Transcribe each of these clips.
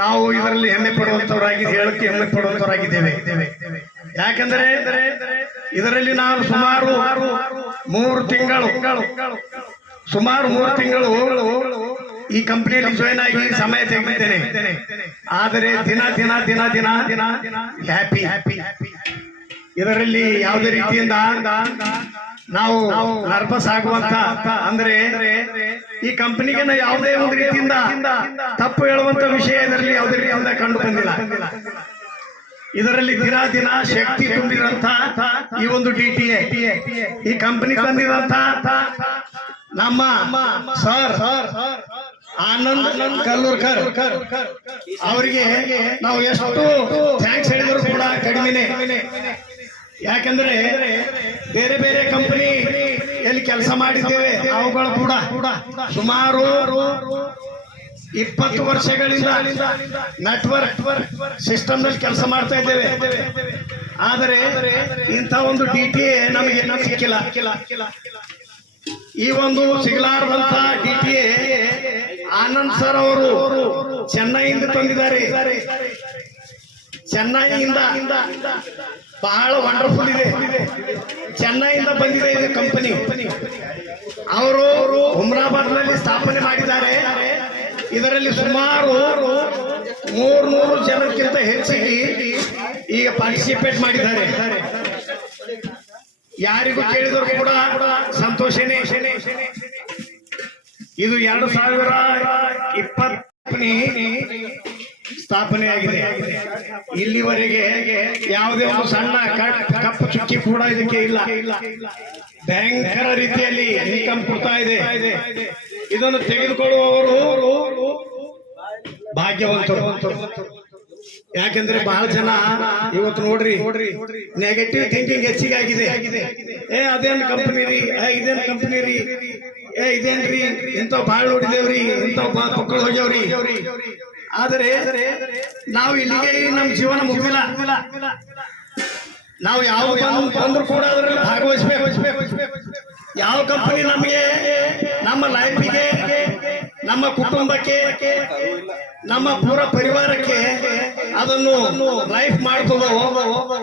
ನಾವು ಇದರಲ್ಲಿ ಹೆಮ್ಮೆ ಪಡುವಂತವರಾಗಿ ಹೇಳಕ್ಕೆ ಹೆಮ್ಮೆ ಪಡುವಂತವರಾಗಿದ್ದೇವೆ. ಯಾಕಂದ್ರೆ ಇದರಲ್ಲಿ ನಾನು ಸುಮಾರು 3 ತಿಂಗಳು ಈ ಕಂಪನಿಯಲ್ಲಿ ಜಾಯಿನ್ ಆಗಿ ಸಮಯ ತೆಗೆದಿದ್ದೇನೆ. ಆದರೆ ದಿನ ದಿನ ದಿನ ದಿನ ದಿನ ಹ್ಯಾಪಿ. ಇದರಲ್ಲಿ ಯಾವುದೇ ರೀತಿಯಿಂದ ನಾವು ನರ್ವಸ್ ಆಗುವಂತ ಅಂದ್ರೆ ಈ ಕಂಪನಿಗೆ ಯಾವುದೇ ಒಂದು ರೀತಿಯಿಂದ ತಪ್ಪು ಹೇಳುವಂತ ವಿಷಯ ಇದರಲ್ಲಿ ಯಾವುದೇ ರೀತಿಯಿಂದ ಕಂಡು ಬಂದಿಲ್ಲ. ಇದರಲ್ಲಿ ದಿನ ದಿನ ಶಕ್ತಿ ತುಂಬಿದಂತ ಈ ಒಂದು DTA ಈ ಕಂಪನಿ ತಂದಿದಂತ ನಮ್ಮ ಸರ್ ಆನಂದ್ ಕಲ್ಲೂರ್ಕರ್ ಅವರಿಗೆ ನಾವು ಎಷ್ಟು ಥ್ಯಾಂಕ್ಸ್ ಹೇಳಿದ್ರು ಕೂಡ ಕಡಿಮೆನೆ. ಯಾಕಂದ್ರೆ ಬೇರೆ ಬೇರೆ ಕಂಪನಿ ಎಲ್ಲಿ ಕೆಲಸ ಮಾಡಿದ್ದೇವೆ ಅವುಗಳು ಕೂಡ ಸುಮಾರು 20 ವರ್ಷಗಳಿಂದ ನೆಟ್ವರ್ಕ್ ಸಿಸ್ಟಮ್ ನಲ್ಲಿ ಕೆಲಸ ಮಾಡ್ತಾ ಇದ್ದೇವೆ. ಆದರೆ ಇಂಥ ಒಂದು DTA ನಮಗೆ ಸಿಕ್ಕಿಲ್ಲ. ಈ ಒಂದು ಸಿಗಲಾರದಂತ DTA ಆನಂದ್ ಸರ್ ಅವರು ಚೆನ್ನೈಯಿಂದ ತಂದಿದ್ದಾರೆ. ಚೆನ್ನೈಯಿಂದ ಬಹಳ ವಂಡರ್ಫುಲ್ ಇದೆ. ಚೆನ್ನೈಯಿಂದ ಬಂದಿದೆ ಇದು ಕಂಪನಿ. ಅವರು ಹುಮ್ರಾಬಾದ್ ನಲ್ಲಿ ಸ್ಥಾಪನೆ ಮಾಡಿದ್ದಾರೆ. ಇದರಲ್ಲಿ ಸುಮಾರು 300 ಜನಕ್ಕಿಂತ ಹೆಚ್ಚಿಗೆ ಈಗ ಪಾರ್ಟಿಸಿಪೇಟ್ ಮಾಡಿದ್ದಾರೆ. ಯಾರಿಗೂ ಕೇಳಿದ್ರು ಕೂಡ ಸಂತೋಷನೇ. ಇದು 2020 ಸ್ಥಾಪನೆಯಾಗಿದೆ. ಇಲ್ಲಿವರೆಗೆ ಯಾವುದೇ ಒಂದು ಸಣ್ಣ ಕಪ್ಪು ಚುಕ್ಕಿ ಕೂಡ ಇದಕ್ಕೆ ಇಲ್ಲ. ಭಯಂಕರ ರೀತಿಯಲ್ಲಿ ಇನ್ಕಮ್ ಕೊಡ್ತಾ ಇದೆ. ಇದನ್ನು ತೆಗೆದುಕೊಳ್ಳುವವರು ಭಾಗ್ಯವಂತರು. ಯಾಕೆಂದ್ರೆ ಬಹಳ ಜನ ಇವತ್ತು ನೋಡ್ರಿ ನೆಗೆಟಿವ್ ಥಿಂಕಿಂಗ್ ಹೆಚ್ಚಿಗೆ ಆಗಿದೆ. ಅದೇನ್ ಕಂಪನಿ ರೀ, ಇದೇನ್ ಕಂಪನಿ ರೀ, ಇದೇನ್ರಿ, ಇಂಥವ್ ಬಾಳ್ ನೋಡಿದೇವ್ರಿ, ಇಂಥವ್ ಮಕ್ಕಳು ಹೋಗ್ಯಾವ್ರಿ. ಆದರೆ ನಾವು ಇಲ್ಲಿಗೆ ನಮ್ಮ ಜೀವನ ಮುಗಿದಿಲ್ಲ. ನಾವು ಯಾವ ಬಂದ್ರು ಕೂಡ ಅದರಲ್ಲಿ ಭಾಗವಹಿಸ್ಬೇಕು. ಯಾವ ಕಂಪನಿ ನಮಗೆ ನಮ್ಮ ಲೈಫಿಗೆ, ನಮ್ಮ ಕುಟುಂಬಕ್ಕೆ, ನಮ್ಮ ಪೂರ ಪರಿವಾರಕ್ಕೆ ಅದನ್ನು ಲೈಫ್ ಮಾಡ್ತದೋ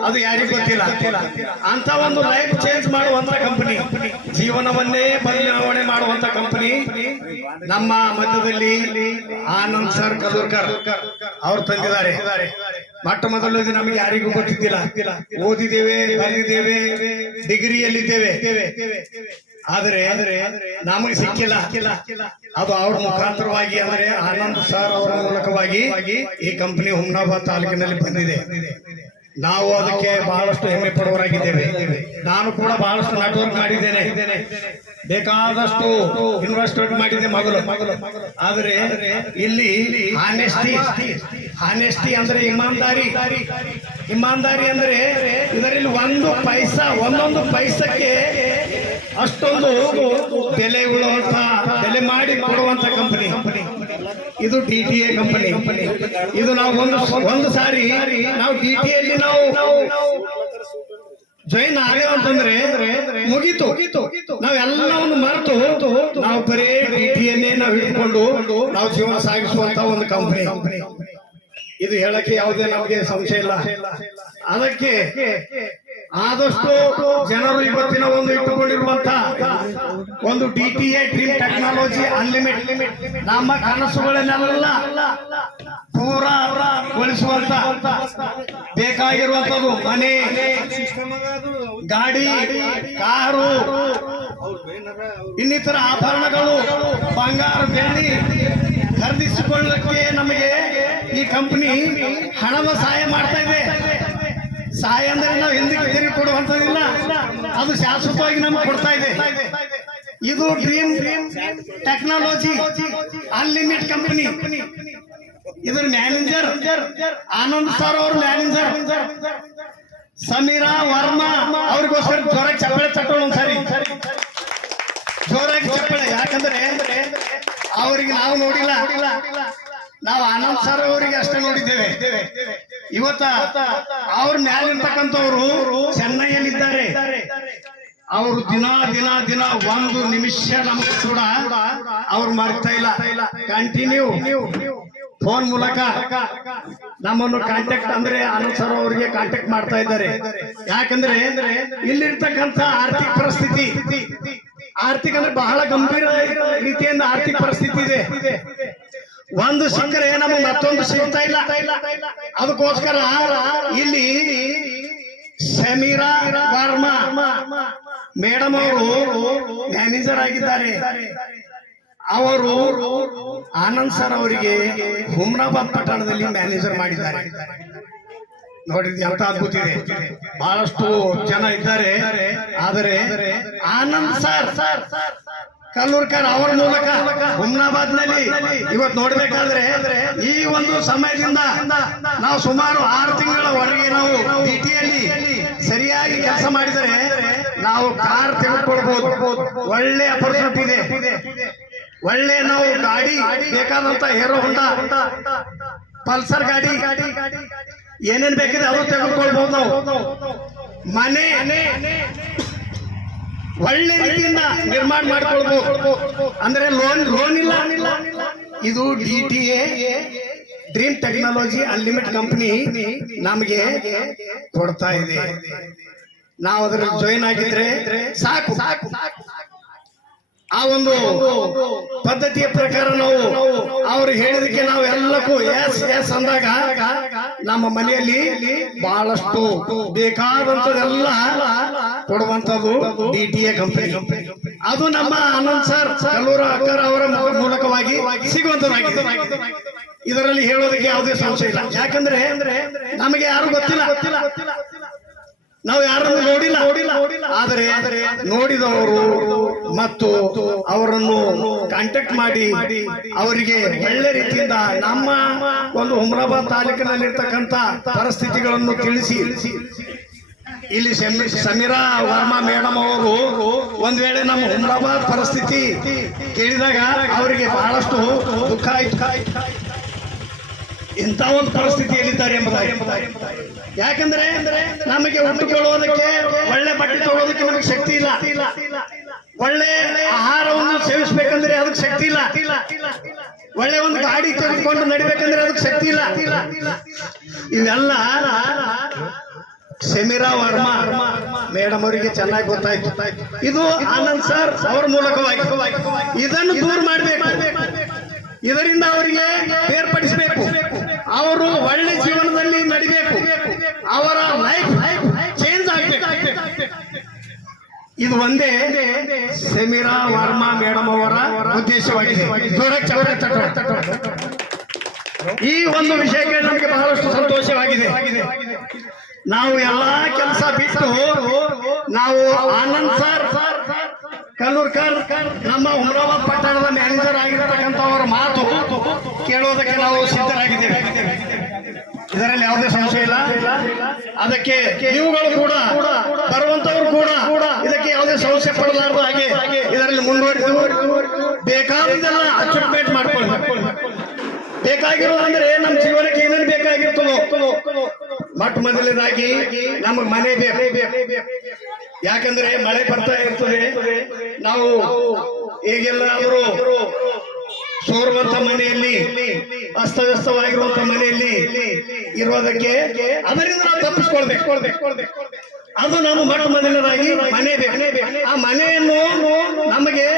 ಅದು ಯಾರಿಗೂ ಗೊತ್ತಿಲ್ಲ. ಅಂತ ಒಂದು ಲೈಫ್ ಚೇಂಜ್ ಮಾಡುವಂತ ಕಂಪನಿ, ಜೀವನವನ್ನೇ ಬದಲಾವಣೆ ಮಾಡುವಂತ ಕಂಪನಿ ನಮ್ಮ ಮಧ್ಯದಲ್ಲಿ ಆನಂದ್ ಸರ್ ಕಲ್ಲೂರ್ಕರ್ ಅವ್ರು ತಂದಿದ್ದಾರೆ. ಮೊಟ್ಟ ಮೊದಲು ಇದು ನಮಗೆ ಯಾರಿಗೂ ಗೊತ್ತಿದ್ದಿಲ್ಲ. ಓದಿದ್ದೇವೆ, ಬರೆದಿದ್ದೇವೆ, ಡಿಗ್ರಿಯಲ್ಲಿದ್ದೇವೆ. ಆದರೆ ನಮಗೆ ಸಿಕ್ಕಿಲ್ಲ. ಅದು ಅವ್ರ ಮುಖಾಂತರವಾಗಿ ಅಂದ್ರೆ ಆನಂದ್ ಸರ್ ಅವರ ಮೂಲಕವಾಗಿ ಈ ಕಂಪನಿ ಹುಮ್ನಾಬಾದ್ ತಾಲೂಕಿನಲ್ಲಿ ಬಂದಿದೆ. ನಾವು ಅದಕ್ಕೆ ಬಹಳಷ್ಟು ಹೆಮ್ಮೆ ಪಡುವವರಾಗಿದ್ದೇವೆ. ನಾನು ಕೂಡ ಬಹಳಷ್ಟು ನೆಟ್ವರ್ಕ್ ಮಾಡಿದ್ದೇನೆ, ಬೇಕಾದಷ್ಟು ಇನ್ವೆಸ್ಟ್ಮೆಂಟ್ ಮಾಡಿದ್ದೆ ಮೊದಲು. ಆದರೆ ಇಲ್ಲಿ ಹಾನೆಸ್ಟಿ ಅಂದ್ರೆ ಇಮಾನ್ದಾರಿ ಅಂದ್ರೆ ಇದರಲ್ಲಿ ಒಂದೊಂದು ಪೈಸಕ್ಕೆ ಅಷ್ಟೊಂದು ಬೆಲೆ ಉಳುವಂತ, ಬೆಲೆ ಮಾಡಿ ಕೊಡುವಂತ ಕಂಪನಿ ಇದು DTA ಕಂಪನಿ. ಇದು ನಾವು ಒಂದು ಸಾರಿ ನಾವು DTA ನಾವು ಜಾಯಿನ್ ಆಗೇವ ಅಂತಂದ್ರೆ ಮುಗೀತು. ನಾವೆಲ್ಲವನ್ನು ಮರೆತು ನಾವು ಬರೀ DTAನೇ ನಾವು ಹಿಡ್ಕೊಂಡು ನಾವು ಜೀವನ ಸಾಗಿಸುವಂತ ಒಂದು ಕಂಪನಿ ಇದು. ಹೇಳಕ್ಕೆ ಯಾವುದೇ ನಮಗೆ ಸಂಶಯ ಇಲ್ಲ. ಅದಕ್ಕೆ ಆದಷ್ಟು ಜನರು ಇವತ್ತಿನ ಒಂದು ಇಟ್ಟುಕೊಂಡಿರುವಂತ ಒಂದು DTA ಡ್ರೀಮ್ ಟೆಕ್ನಾಲಜಿ ಅನ್ಲಿಮಿಟೆಡ್ ನಮ್ಮ ಕನಸುಗಳನ್ನೆಲ್ಲ ಪೂರಾ ಗೊಳಿಸುವಂತ ಬೇಕಾಗಿರುವಂತದ್ದು ಮನೆ, ಗಾಡಿ, ಕಾರು, ಇನ್ನಿತರ ಆಭರಣಗಳು, ಬಂಗಾರ, ಬೆಳ್ಳಿ ಖರೀದಿಸಿಕೊಳ್ಳಕ್ಕೆ ನಮಗೆ ಈ ಕಂಪನಿ ಹಣದ ಸಹಾಯ ಮಾಡ್ತಾ ಇದೆ. ಸಹಾಯ ಅಂದ್ರೆ ನಾವು ಹಿಂದಿಗೆ ತಿರುಗಿ ಕೊಡುವಂತದಿಲ್ಲ, ಅದು ಶಾಶ್ವತವಾಗಿ ನಮಗೆ ಕೊಡ್ತಾ ಇದೆ. ಇದು ಡ್ರೀಮ್ ಟೆಕ್ನಾಲಜಿ ಅನ್ಲಿಮಿಟೆಡ್ ಕಂಪನಿ. ಇದರ ಮ್ಯಾನೇಜರ್ ಆನಂದ್ ಸರ್ ಅವ್ರ ಮ್ಯಾನೇಜರ್ ಸಮೀರಾ ವರ್ಮಾ ಅವ್ರಿಗೋಸ್ಕರ ಜೋರಾಗಿ ಚಪ್ಪಳೆ ತಟ್ಟೋಣ ಒಂದ್ಸರಿ, ಜೋರಾಗಿ ಚಪ್ಪಳೆ. ಯಾಕಂದ್ರೆ ಅವರಿಗೆ ನಾವು ನೋಡಿಲ್ಲ, ನಾವು ಆನಂದ್ ಸರ್ ಅವರಿಗೆ ಅಷ್ಟೇ ನೋಡಿದ್ದೇವೆ. ಇವತ್ತ ಅವ್ರ ಮ್ಯಾಲಿರ್ತಕ್ಕಂಥವ್ರು ಚೆನ್ನೈಯಲ್ಲಿದ್ದಾರೆ. ಅವರು ದಿನ ದಿನ ದಿನ ಒಂದು ನಿಮಿಷ ನಮಗೆ ಕೂಡ ಅವ್ರು ಮರ್ತಾ ಇಲ್ಲ. ಕಂಟಿನ್ಯೂ ಫೋನ್ ಮೂಲಕ ನಮ್ಮನ್ನು ಕಾಂಟ್ಯಾಕ್ಟ್ ಅಂದ್ರೆ ಆನಂದ್ ಸರ್ ಅವರಿಗೆ ಕಾಂಟ್ಯಾಕ್ಟ್ ಮಾಡ್ತಾ ಇದ್ದಾರೆ. ಯಾಕಂದ್ರೆ ಇಲ್ಲಿರ್ತಕ್ಕಂಥ ಆರ್ಥಿಕ ಪರಿಸ್ಥಿತಿ ಅಂದ್ರೆ ಬಹಳ ಗಂಭೀರ ರೀತಿಯಿಂದ ಆರ್ಥಿಕ ಪರಿಸ್ಥಿತಿ ಇದೆ. ಒಂದು ಸಿಕ್ಕರೆ ನಮಗೆ ಮತ್ತೊಂದು ಸಿಗ್ತಾ ಇಲ್ಲ. ಅದಕ್ಕೋಸ್ಕರ ಇಲ್ಲಿ ಸಮೀರಾ ವರ್ಮಾ ಮೇಡಮ್ ಅವರು ಮ್ಯಾನೇಜರ್ ಆಗಿದ್ದಾರೆ. ಅವರು ಆನಂದ್ ಸರ್ ಅವರಿಗೆ ಹುಮ್ನಾಬಾದ್ ಪಟ್ಟಣದಲ್ಲಿ ಮ್ಯಾನೇಜರ್ ಮಾಡಿದ್ದಾರೆ. ನೋಡಿದ್ರಿ ಅಂತ ಅದ್ಭುತ ಇದೆ. ಬಹಳಷ್ಟು ಜನ ಇದ್ದಾರೆ, ಆದರೆ ಆನಂದ್ ಸರ್ ಕಲ್ಲೂರ್ಕರ್ ಅವರ ಮೂಲಕ ಹುಮ್ನಾಬಾದ್ ನಲ್ಲಿ ಇವತ್ತು ನೋಡ್ಬೇಕಾದ್ರೆ ಈ ಒಂದು ಸಮಯದಿಂದ ನಾವು ಸುಮಾರು 6 ತಿಂಗಳವರೆಗೆ ನಾವು ಡಿಟಿಯಲ್ಲಿ ಸರಿಯಾಗಿ ಕೆಲಸ ಮಾಡಿದರೆ ನಾವು ಕಾರ್ ತೆಗೆದುಕೊಳ್ಬಹುದು. ಒಳ್ಳೆ ಅಪರ್ಚುನಿಟಿ ಇದೆ. ಒಳ್ಳೆ ನಾವು ಗಾಡಿ ಬೇಕಾದಂತ ಹೀರೋ ಹೋಂಡಾ, ಪಲ್ಸರ್ ಗಾಡಿ ಏನೇನ್ ಬೇಕಿದೆ ಅದು ತೆಗೆದುಕೊಳ್ಬಹುದು. ನಾವು ಮನೆ ಒಳ್ಳೆ ರೀತಿಯಿಂದ ನಿರ್ಮಾಣ ಮಾಡಿಕೊಳ್ಬಹುದು. ಅಂದ್ರೆ ಲೋನ್ ಇಲ್ಲ. ಇದು DTA dream technology unlimited company ನಮಗೆ ಕೊಡ್ತಾ ಇದೆ. ನಾವು ಅದರಲ್ಲಿ ಜಾಯಿನ್ ಆಗಿದ್ರೆ ಸಾಕು. ಆ ಒಂದು ಪದ್ಧತಿಯ ಪ್ರಕಾರ ನಾವು ಅವರು ಹೇಳಿದಕ್ಕೆ ನಾವು ಎಲ್ಲಕ್ಕೂ ಎಸ್ ಅಂದಾಗ ನಮ್ಮ ಮನೆಯಲ್ಲಿ ಬಹಳಷ್ಟು ಬೇಕಾದಂತದೆಲ್ಲ ಕೊಡುವಂತದ್ದು DTA ಕಂಪನಿ. ಅದು ನಮ್ಮ ಆನಂದ್ ಸರ್ ಕಲ್ಲೂರ ಅಕ್ಕರ್ ಅವರ ಮೂಲಕವಾಗಿ ಸಿಗುವಂತದ್ದಾಗಿದೆ. ಇದರಲ್ಲಿ ಹೇಳೋದಕ್ಕೆ ಯಾವುದೇ ಸಂಶಯ ಇಲ್ಲ. ಯಾಕಂದ್ರೆ ನಮಗೆ ಯಾರು ಗೊತ್ತಿಲ್ಲ, ನಾವು ಯಾರನ್ನು ನೋಡಿಲ್ಲ. ಆದರೆ ನೋಡಿದವರು ಮತ್ತು ಅವರನ್ನು ಕಾಂಟ್ಯಾಕ್ಟ್ ಮಾಡಿ ಅವರಿಗೆ ಒಳ್ಳೆ ರೀತಿಯಿಂದ ನಮ್ಮ ಒಂದು ಹುಮ್ನಾಬಾದ್ ತಾಲೂಕಿನಲ್ಲಿರ್ತಕ್ಕಂಥ ಪರಿಸ್ಥಿತಿಗಳನ್ನು ತಿಳಿಸಿ ಇಲ್ಲಿ ಸಮೀರಾ ವರ್ಮಾ ಮೇಡಮ್ ಅವರು ಒಂದ್ ವೇಳೆ ನಮ್ಮ ಹುಮ್ನಾಬಾದ್ ಪರಿಸ್ಥಿತಿ ಕೇಳಿದಾಗ ಅವರಿಗೆ ಬಹಳಷ್ಟು ದುಃಖ ಆಯ್ತು. ಇಂಥ ಒಂದು ಪರಿಸ್ಥಿತಿಯಲ್ಲಿದ್ದಾರೆ ಎಂಬುದಾಗಿ. ಯಾಕಂದ್ರೆ ನಮಗೆ ಉಟ್ಟುಕೊಳ್ಳುವುದಕ್ಕೆ ಒಳ್ಳೆ ಬಟ್ಟೆ ತಗೊಳ್ಳೋದಕ್ಕೆ ನಮಗೆ ಶಕ್ತಿ ಇಲ್ಲ. ಒಳ್ಳೆ ಆಹಾರವನ್ನು ಸೇವಿಸಬೇಕಂದ್ರೆ ಅದಕ್ಕೆ ಶಕ್ತಿ ಇಲ್ಲ. ಒಳ್ಳೆ ಒಂದು ಗಾಡಿ ತೆಗೆದುಕೊಂಡು ನಡಿಬೇಕಂದ್ರೆ ಅದಕ್ಕೆ ಶಕ್ತಿ ಇಲ್ಲ. ಇವೆಲ್ಲ ಸಮೀರಾ ವರ್ಮಾ ಮೇಡಮ್ ಅವರಿಗೆ ಚೆನ್ನಾಗಿ ಗೊತ್ತಾಯ್ತು. ಇದು ಆನಂದ್ ಸರ್ ಅವರ ಮೂಲಕವಾಗಿ ಇದನ್ನು ದೂರ ಮಾಡಬೇಕು. ಇದರಿಂದ ಅವರಿಗೆ ಬೇರ್ಪಡಿಸಬೇಕು. ಅವರು ಒಳ್ಳೆ ಜೀವನದಲ್ಲಿ ನಡಿಬೇಕು. ಅವರ ಲೈಫ್ ಚೇಂಜ್ ಆಗಬೇಕು. ಇದು ಒಂದೇ ಸಮೀರಾ ವರ್ಮಾ ಮೇಡಮ್ ಅವರ ಉದ್ದೇಶವಾಗಿದೆ. ಈ ಒಂದು ವಿಷಯಕ್ಕೆ ನಮಗೆ ಬಹಳಷ್ಟು ಸಂತೋಷವಾಗಿದೆ. ನಾವು ಎಲ್ಲಾ ಕೆಲಸ ಬಿಟ್ಟು ನಾವು ಆನಂದ್ ಸರ್ ಕಲ್ಲೂರ್ಕರ್ ನಮ್ಮ ಹುಮ್ನಾಬಾದ್ ಪಟ್ಟಣದ ಮ್ಯಾನೇಜರ್ ಆಗಿರತಕ್ಕಂಥವರ ಮಾತು ಕೇಳೋದಕ್ಕೆ ನಾವು ಸಿದ್ಧರಾಗಿದ್ದೇವೆ. ಇದರಲ್ಲಿ ಯಾವುದೇ ಸಂಶಯ ಇಲ್ಲ. ಅದಕ್ಕೆ ನೀವುಗಳು ಕೂಡ ಬರುವಂತವರು ಕೂಡ ಇದಕ್ಕೆ ಯಾವುದೇ ಸಮಸ್ಯೆ ಪಡಲಾರದು ಹಾಗೆ ಇದರಲ್ಲಿ ಮುಂದುವರಿದು ಬೇಕಾದದೆಲ್ಲ ಅಚೀವ್ಮೆಂಟ್ ಮಾಡ್ಕೊಳ್ಬೇಕು. ಬೇಕಾಗಿರೋದಂದ್ರೆ ನಮ್ಮ ಜೀವನಕ್ಕೆ ಏನೇನು ಬೇಕಾಗಿರ್ತದೋ ಮೊಟ್ಟ ಮೊದಲನೇದಾಗಿ ನಮಗೆ ಮನೆ ಬೇಕು. ಯಾಕಂದ್ರೆ ಮಳೆ ಬರ್ತಾ ಇರ್ತದೆ. ನಾವು ಹೇಗೆಲ್ಲಾದರೂ ಸೋರುವಂತ ಮನೆಯಲ್ಲಿ, ಅಸ್ತವ್ಯಸ್ತವಾಗಿರುವಂತ ಮನೆಯಲ್ಲಿ ಇರೋದಕ್ಕೆ ಅದರಿಂದ ನಾವು ತಪ್ಪಿಸ್ಕೊಳ್ಬೇಕು. ಅದು ನಾವು ಮೊಟ್ಟ ಮೊದಲನೇದಾಗಿ ಮನೆ ಬೇಕು. ಆ ಮನೆಯನ್ನು ನಮಗೆ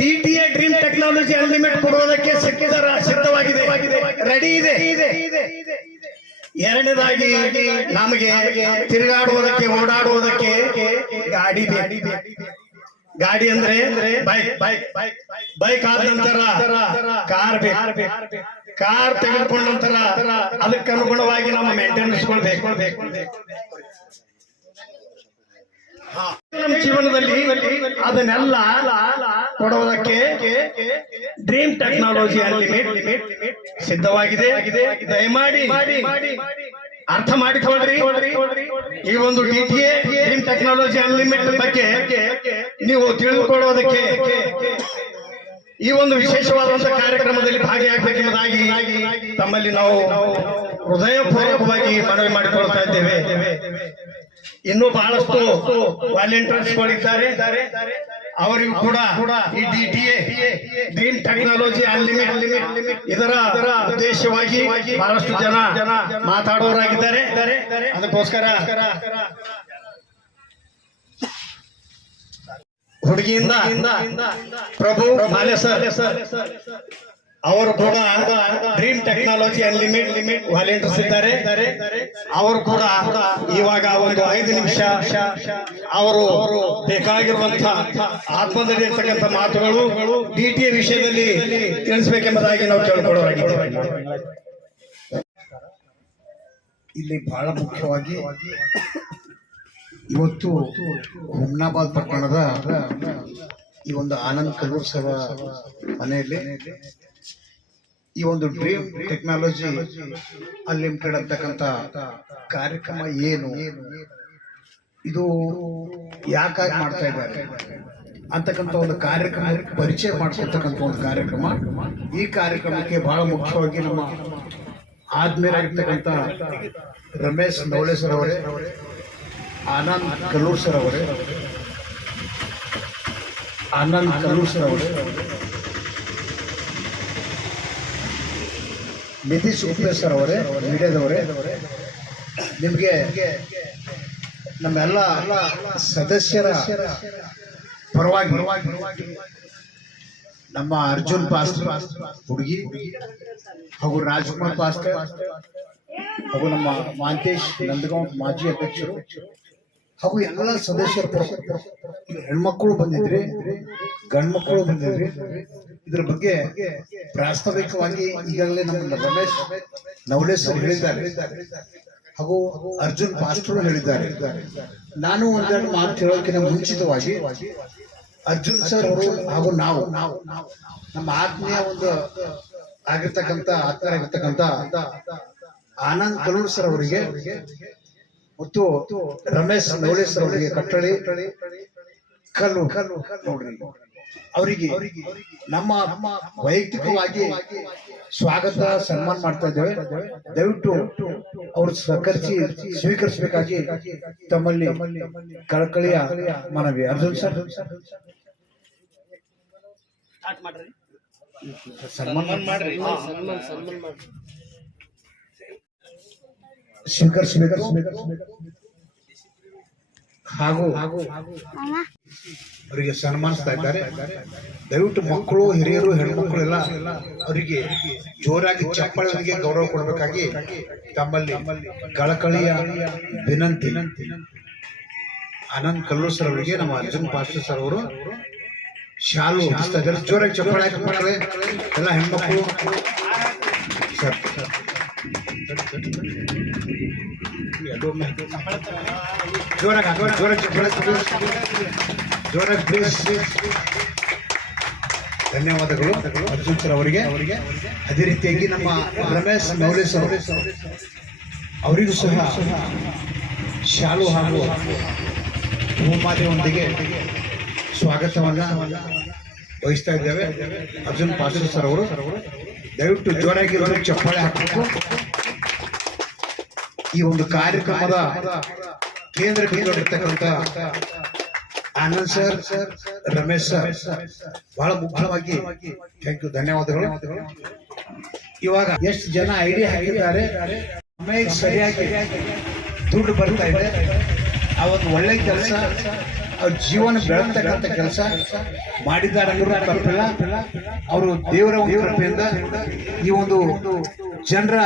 DTA ಡ್ರೀಮ್ ಟೆಕ್ನಾಲಜಿ ಅನ್ಲಿಮಿಟೆಡ್ ಕೊಡುವುದಕ್ಕೆ ಸಿದ್ಧವಾಗಿದೆ, ರೆಡಿ ಇದೆ. ಎರಡನೇದಾಗಿ ನಮಗೆ ತಿರುಗಾಡುವುದಕ್ಕೆ, ಓಡಾಡುವುದಕ್ಕೆ ಗಾಡಿ ಬೇಕು. ಗಾಡಿ ಅಂದ್ರೆ ಬೈಕ್ ಆದ ನಂತರ ಕಾರ್ ಬೇಕು. ಕಾರ್ ತೆಗೆದುಕೊಂಡ ನಂತರ ಅದಕ್ಕೆ ಅನುಗುಣವಾಗಿ ನಮ್ಮ ಮೇಂಟೆನೆನ್ಸ್ ಬೇಕು. ನಮ್ಮ ಜೀವನದಲ್ಲಿ ಅದನ್ನೆಲ್ಲ ಕೊಡುವುದಕ್ಕೆ ಡ್ರೀಮ್ ಟೆಕ್ನಾಲಜಿ ಅನ್ಲಿಮಿಟೆಡ್ ಸಿದ್ಧವಾಗಿದೆ. ದಯಮಾಡಿ ಅರ್ಥ ಮಾಡಿಕೊಳ್ಳ್ರಿ. ಈ ಒಂದು DTA ಡ್ರೀಮ್ ಟೆಕ್ನಾಲಜಿ ಅನ್ಲಿಮಿಟೆಡ್ ಬಗ್ಗೆ ನೀವು ತಿಳಿದುಕೊಳ್ಳುವುದಕ್ಕೆ ಈ ಒಂದು ವಿಶೇಷವಾದಂತಹ ಕಾರ್ಯಕ್ರಮದಲ್ಲಿ ಭಾಗಿಯಾಗಬೇಕೆಂಬುದಾಗಿ ತಮ್ಮಲ್ಲಿ ನಾವು ಹೃದಯಪೂರ್ವಕವಾಗಿ ಮನವಿ ಮಾಡಿಕೊಳ್ತಾ ಇದ್ದೇವೆ. ಇನ್ನೂ ಬಹಳಷ್ಟು ವಾಲಂಟಿಯರ್ಸ್ಗಳಿದ್ದಾರೆ. ಅವರಿಗೂ ಕೂಡ ಈ DTA ಡ್ರೀಮ್ ಟೆಕ್ನಾಲಜಿ ಅನ್ಲಿಮಿಟೆಡ್ ಇದರ ಉದ್ದೇಶವಾಗಿ ಬಹಳಷ್ಟು ಜನ ಮಾತಾಡೋರಾಗಿದ್ದಾರೆ. ಅದಕ್ಕೋಸ್ಕರ ಹುಡುಗಿಯಿಂದ ಪ್ರಭು ಮಾಲೆ ಸರ್ ಅವರು ಕೂಡ ಡ್ರೀಮ್ ಟೆಕ್ನಾಲಜಿ ಅನ್ಲಿಮಿಟೆಡ್ ವಾಲಂಟಿಯರ್ಸ್ ಇದ್ದಾರೆ. ಅವರು ಕೂಡ ಇವಾಗ ಒಂದು 5 ನಿಮಿಷ ಅವರು ಬೇಕಾಗಿರುವಂತಹ ಆತ್ಮದಲ್ಲಿ ಇರ್ತಕ್ಕಂಥ ಮಾತುಗಳು DTA ವಿಷಯದಲ್ಲಿ ತಿಳಿಸಬೇಕೆಂಬುದಾಗಿ ನಾವು ಕೇಳಿಕೊಳ್ಳೋರಾಗಿದ್ದೇವೆ. ಇಲ್ಲಿ ಬಹಳ ಮುಖ್ಯವಾಗಿ ಇವತ್ತು ಹುಮ್ನಾಬಾದ್ ಪಟ್ಟಣದ ಈ ಒಂದು ಆನಂದ್ ಕಲ್ಲೂರ್ ಸಭಾ ಮನೆಯಲ್ಲಿ ಈ ಒಂದು ಡ್ರೀಮ್ ಟೆಕ್ನಾಲಜಿ ಅನ್ಲಿಮಿಟೆಡ್ ಅಂತಕ್ಕಂಥ ಕಾರ್ಯಕ್ರಮ ಏನು, ಇದು ಯಾಕಾಗಿ ಮಾಡ್ತಾ ಇದ್ದಾರೆ ಅಂತಕ್ಕಂಥ ಒಂದು ಕಾರ್ಯಕ್ರಮ ಪರಿಚಯ ಮಾಡ್ಕೊಳ್ತಕ್ಕಂಥ ಒಂದು ಕಾರ್ಯಕ್ರಮ. ಈ ಕಾರ್ಯಕ್ರಮಕ್ಕೆ ಬಹಳ ಮುಖ್ಯವಾಗಿ ನಮ್ಮ ಆದ್ಮೇಲಾಗಿರ್ತಕ್ಕಂಥ ರಮೇಶ್ ನವಳೆ ಸರ್ ಅವರೇ, ಆನಂದ್ ಕಲ್ಲೂರ್ ಸರ್ ಅವರೇ, ನಿತೀಶ್ ಉಪ್ಪೆ ಸರ್ ಅವರೇ, ಮೀಡಿಯಾದವರೇ, ನಿಮಗೆ ನಮ್ಮೆಲ್ಲ ಸದಸ್ಯರ ಪರವಾಗಿ ನಮ್ಮ ಅರ್ಜುನ್ ಪಾಸ್ಟರ್ ಹುಡುಗಿ ಹಾಗೂ ರಾಜ್ಕುಮಾರ್ ಪಾಸ್ಟರ್ ಹಾಗೂ ನಮ್ಮ ಮಾಂತೇಶ್ ನಂದಗಾಂವ್ ಮಾಜಿ ಅಧ್ಯಕ್ಷರು ಹಾಗೂ ಎಲ್ಲ ಸದಸ್ಯರ ಹೆಣ್ಮಕ್ಕಳು ಬಂದಿದ್ರಿ, ಗಂಡ್ಮಕ್ಕಳು ಬಂದಿದ್ರಿ. ಇದ್ರ ಬಗ್ಗೆ ಪ್ರಾಸ್ತಾವಿಕವಾಗಿ ಈಗಾಗಲೇ ನಮ್ಮ ರಮೇಶ್ ನವಲೆ ಸರ್ ಹೇಳಿದ್ದಾರೆ ಹಾಗೂ ಅರ್ಜುನ್ ಪಾಸ್ಟರ್ ಹೇಳಿದ್ದಾರೆ. ನಾನು ಒಂದೆರಡು ಮಾತು ಹೇಳೋದಕ್ಕಿಂತ ಮುಂಚಿತವಾಗಿ ಅರ್ಜುನ್ ಸರ್ ಅವರು ಹಾಗೂ ನಾವು ನಮ್ಮ ಆತ್ಮೀಯ ಒಂದು ಆತ್ಮೀಯರಾಗಿರ್ತಕ್ಕಂಥ ಆನಂದ್ ಕಲ್ಲೂರ್ ಸರ್ ಅವರಿಗೆ ಮತ್ತು ರಮೇಶ್ ನವಲೆ ಸರ್ ಅವರಿಗೆ ಕಟ್ಟಳಿ ಕಲ್ಲು ನೋಡ್ರಿ ಅವರಿಗೆ ನಮ್ಮ ವೈಯಕ್ತಿಕವಾಗಿ ಸ್ವಾಗತ ಸನ್ಮಾನ ಮಾಡ್ತಾ ಇದ್ದೇವೆ. ದಯವಿಟ್ಟು ಅವರು ಸ್ವೀಕರಿಸಬೇಕಾಗಿ ತಮ್ಮಲ್ಲಿ ಕಳಕಳಿಯ ಮನವಿ. ಅರ್ಜುನ್ ಸರ್ ಸನ್ಮಾನ ಮಾಡ್ರಿ, ಸ್ವೀಕರಿಸಬೇಕು ಹಾಗೂ ಅವರಿಗೆ ಸನ್ಮಾನಿಸ್ತಾ ಇದ್ದಾರೆ. ದಯವಿಟ್ಟು ಮಕ್ಕಳು, ಹಿರಿಯರು, ಹೆಣ್ಮಕ್ಳು ಎಲ್ಲ ಅವರಿಗೆ ಜೋರಾಗಿ ಚಪ್ಪಾಳೆಗೆ ಗೌರವ ಕೊಡಬೇಕಾಗಿ ತಮ್ಮಲ್ಲಿ ಕಳಕಳಿಯ ವಿನಂತಿ. ಆನಂದ್ ಕಲ್ಲೂರ್ ಸರ್ ಅವರಿಗೆ ನಮ್ಮ ಅರ್ಜುನ್ ಪಾಸ್ಟರ್ ಸರ್ ಅವರು ಶಾಲು ಜೋರಾಗಿ ಚಪ್ಪಾಳೆ ಮಕ್ಕಳೇ ಎಲ್ಲ ಹೆಣ್ಮಕ್ಳು ಸರ್ ಧನ್ಯವಾದಗಳು ಅರ್ಜುನ್ ಸರ್ ಅವರಿಗೆ. ಅದೇ ರೀತಿಯಾಗಿ ನಮ್ಮ ರಮೇಶ್ ನವಲೆ ಸರ್ ಅವರಿಗೂ ಸಹ ಶಾಲು ಹಾಗೂ ಹೂಮಾಲೆಯೊಂದಿಗೆ ಸ್ವಾಗತವನ್ನ ವಹಿಸ್ತಾ ಇದ್ದೇವೆ. ಅರ್ಜುನ್ ಪಾಸ್ಟರ್ ಸರ್ ಅವರು ದಯವಿಟ್ಟು ಜೋರಾಗಿ ಚಪ್ಪಾಳೆ ಹಾಕಬೇಕು. ಈ ಒಂದು ಕಾರ್ಯಕ್ರಮದ ಕೇಂದ್ರ ಬಿಂದುವಾಗಿರ್ತಕ್ಕಂಥ ಆನಂದ್ ಸರ್, ರಮೇಶ್ ಸರ್ ಬಹಳ ಮುಖ್ಯವಾಗಿ ಥ್ಯಾಂಕ್ ಯು, ಧನ್ಯವಾದಗಳು. ಇವಾಗ ಎಷ್ಟು ಜನ ಐಡಿಯಾ ಹಾಕಿದ್ದಾರೆ, ಸಮಯಕ್ಕೆ ಸರಿಯಾಗಿ ದುಡ್ಡು ಬರ್ತಾ ಇದೆ. ಆ ಒಂದು ಒಳ್ಳೆ ಕೆಲಸ, ಅವ್ರ ಜೀವನ ಬೆಳಗ್ತಕ್ಕಂಥ ಕೆಲಸ ಮಾಡಿದ್ದಾರೆ ಅನ್ನೋದು ತಪ್ಪಿಲ್ಲ. ಅವರು ದೇವರ ಕೃಪೆಯಿಂದ ಈ ಒಂದು ಜನರ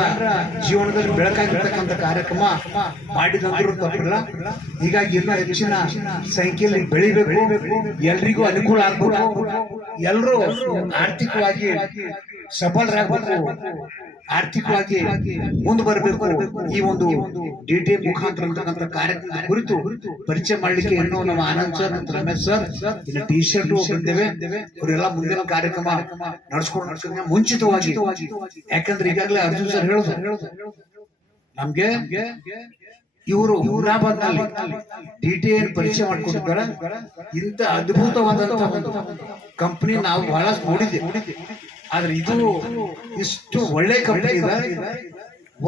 ಜೀವನದಲ್ಲಿ ಬೆಳಕಾಗಿರ್ತಕ್ಕಂಥ ಕಾರ್ಯಕ್ರಮ ಮಾಡಿದಂದ್ರೂ ತಪ್ಪಿಲ್ಲ. ಹೀಗಾಗಿ ಇನ್ನೂ ಹೆಚ್ಚಿನ ಸಂಖ್ಯೆಯಲ್ಲಿ ಬೆಳಿಬೇಕು, ಎಲ್ರಿಗೂ ಅನುಕೂಲ ಆಗ್ಬೇಕು, ಎಲ್ಲರೂ ಆರ್ಥಿಕವಾಗಿ ಸಫಲರಾಗಬೇಕು, ಆರ್ಥಿಕವಾಗಿ ಮುಂದೆ ಬರಬೇಕು. ಈ ಒಂದು DTA ಮುಖಾಂತರ ಅಂತಕ್ಕಂಥ ಕಾರ್ಯಕ್ರಮ ಕುರಿತು ಪರಿಚಯ ಮಾಡಲಿಕ್ಕೆ ಇನ್ನೂ ನಮ್ಮ ಆನಂದ್ ಸರ್ ಮತ್ತು ರಮೇಶ್ ಸರ್ ಇನ್ನು ಟಿ ಶರ್ಟ್ ಬಂದಿವೆ. ಅವರೆಲ್ಲ ಮುಂದಿನ ಕಾರ್ಯಕ್ರಮ ನಡ್ಸ್ಕೊಂಡು ಮುಂಚಿತವಾಗಿ, ಯಾಕಂದ್ರೆ ಈಗಾಗಲೇ ಅರ್ಜುನ್ ಸರ್ ಹೇಳಿದ್ರು ನಮ್ಗೆ ಇವರು ಹುಮ್ನಾಬಾದ್ ನಲ್ಲಿ DTA ಪರಿಚಯ ಮಾಡ್ಕೊಟ್ಟಿದ್ದಾರೆ. ಇಂಥ ಅದ್ಭುತವಾದಂತಹ ಒಂದು ಕಂಪನಿ ನಾವು ಬಹಳ ನೋಡಿದ್ದೆ, ಆದ್ರೆ ಇದು ಇಷ್ಟು ಒಳ್ಳೆ ಕಂಪನಿ ಇದೆ.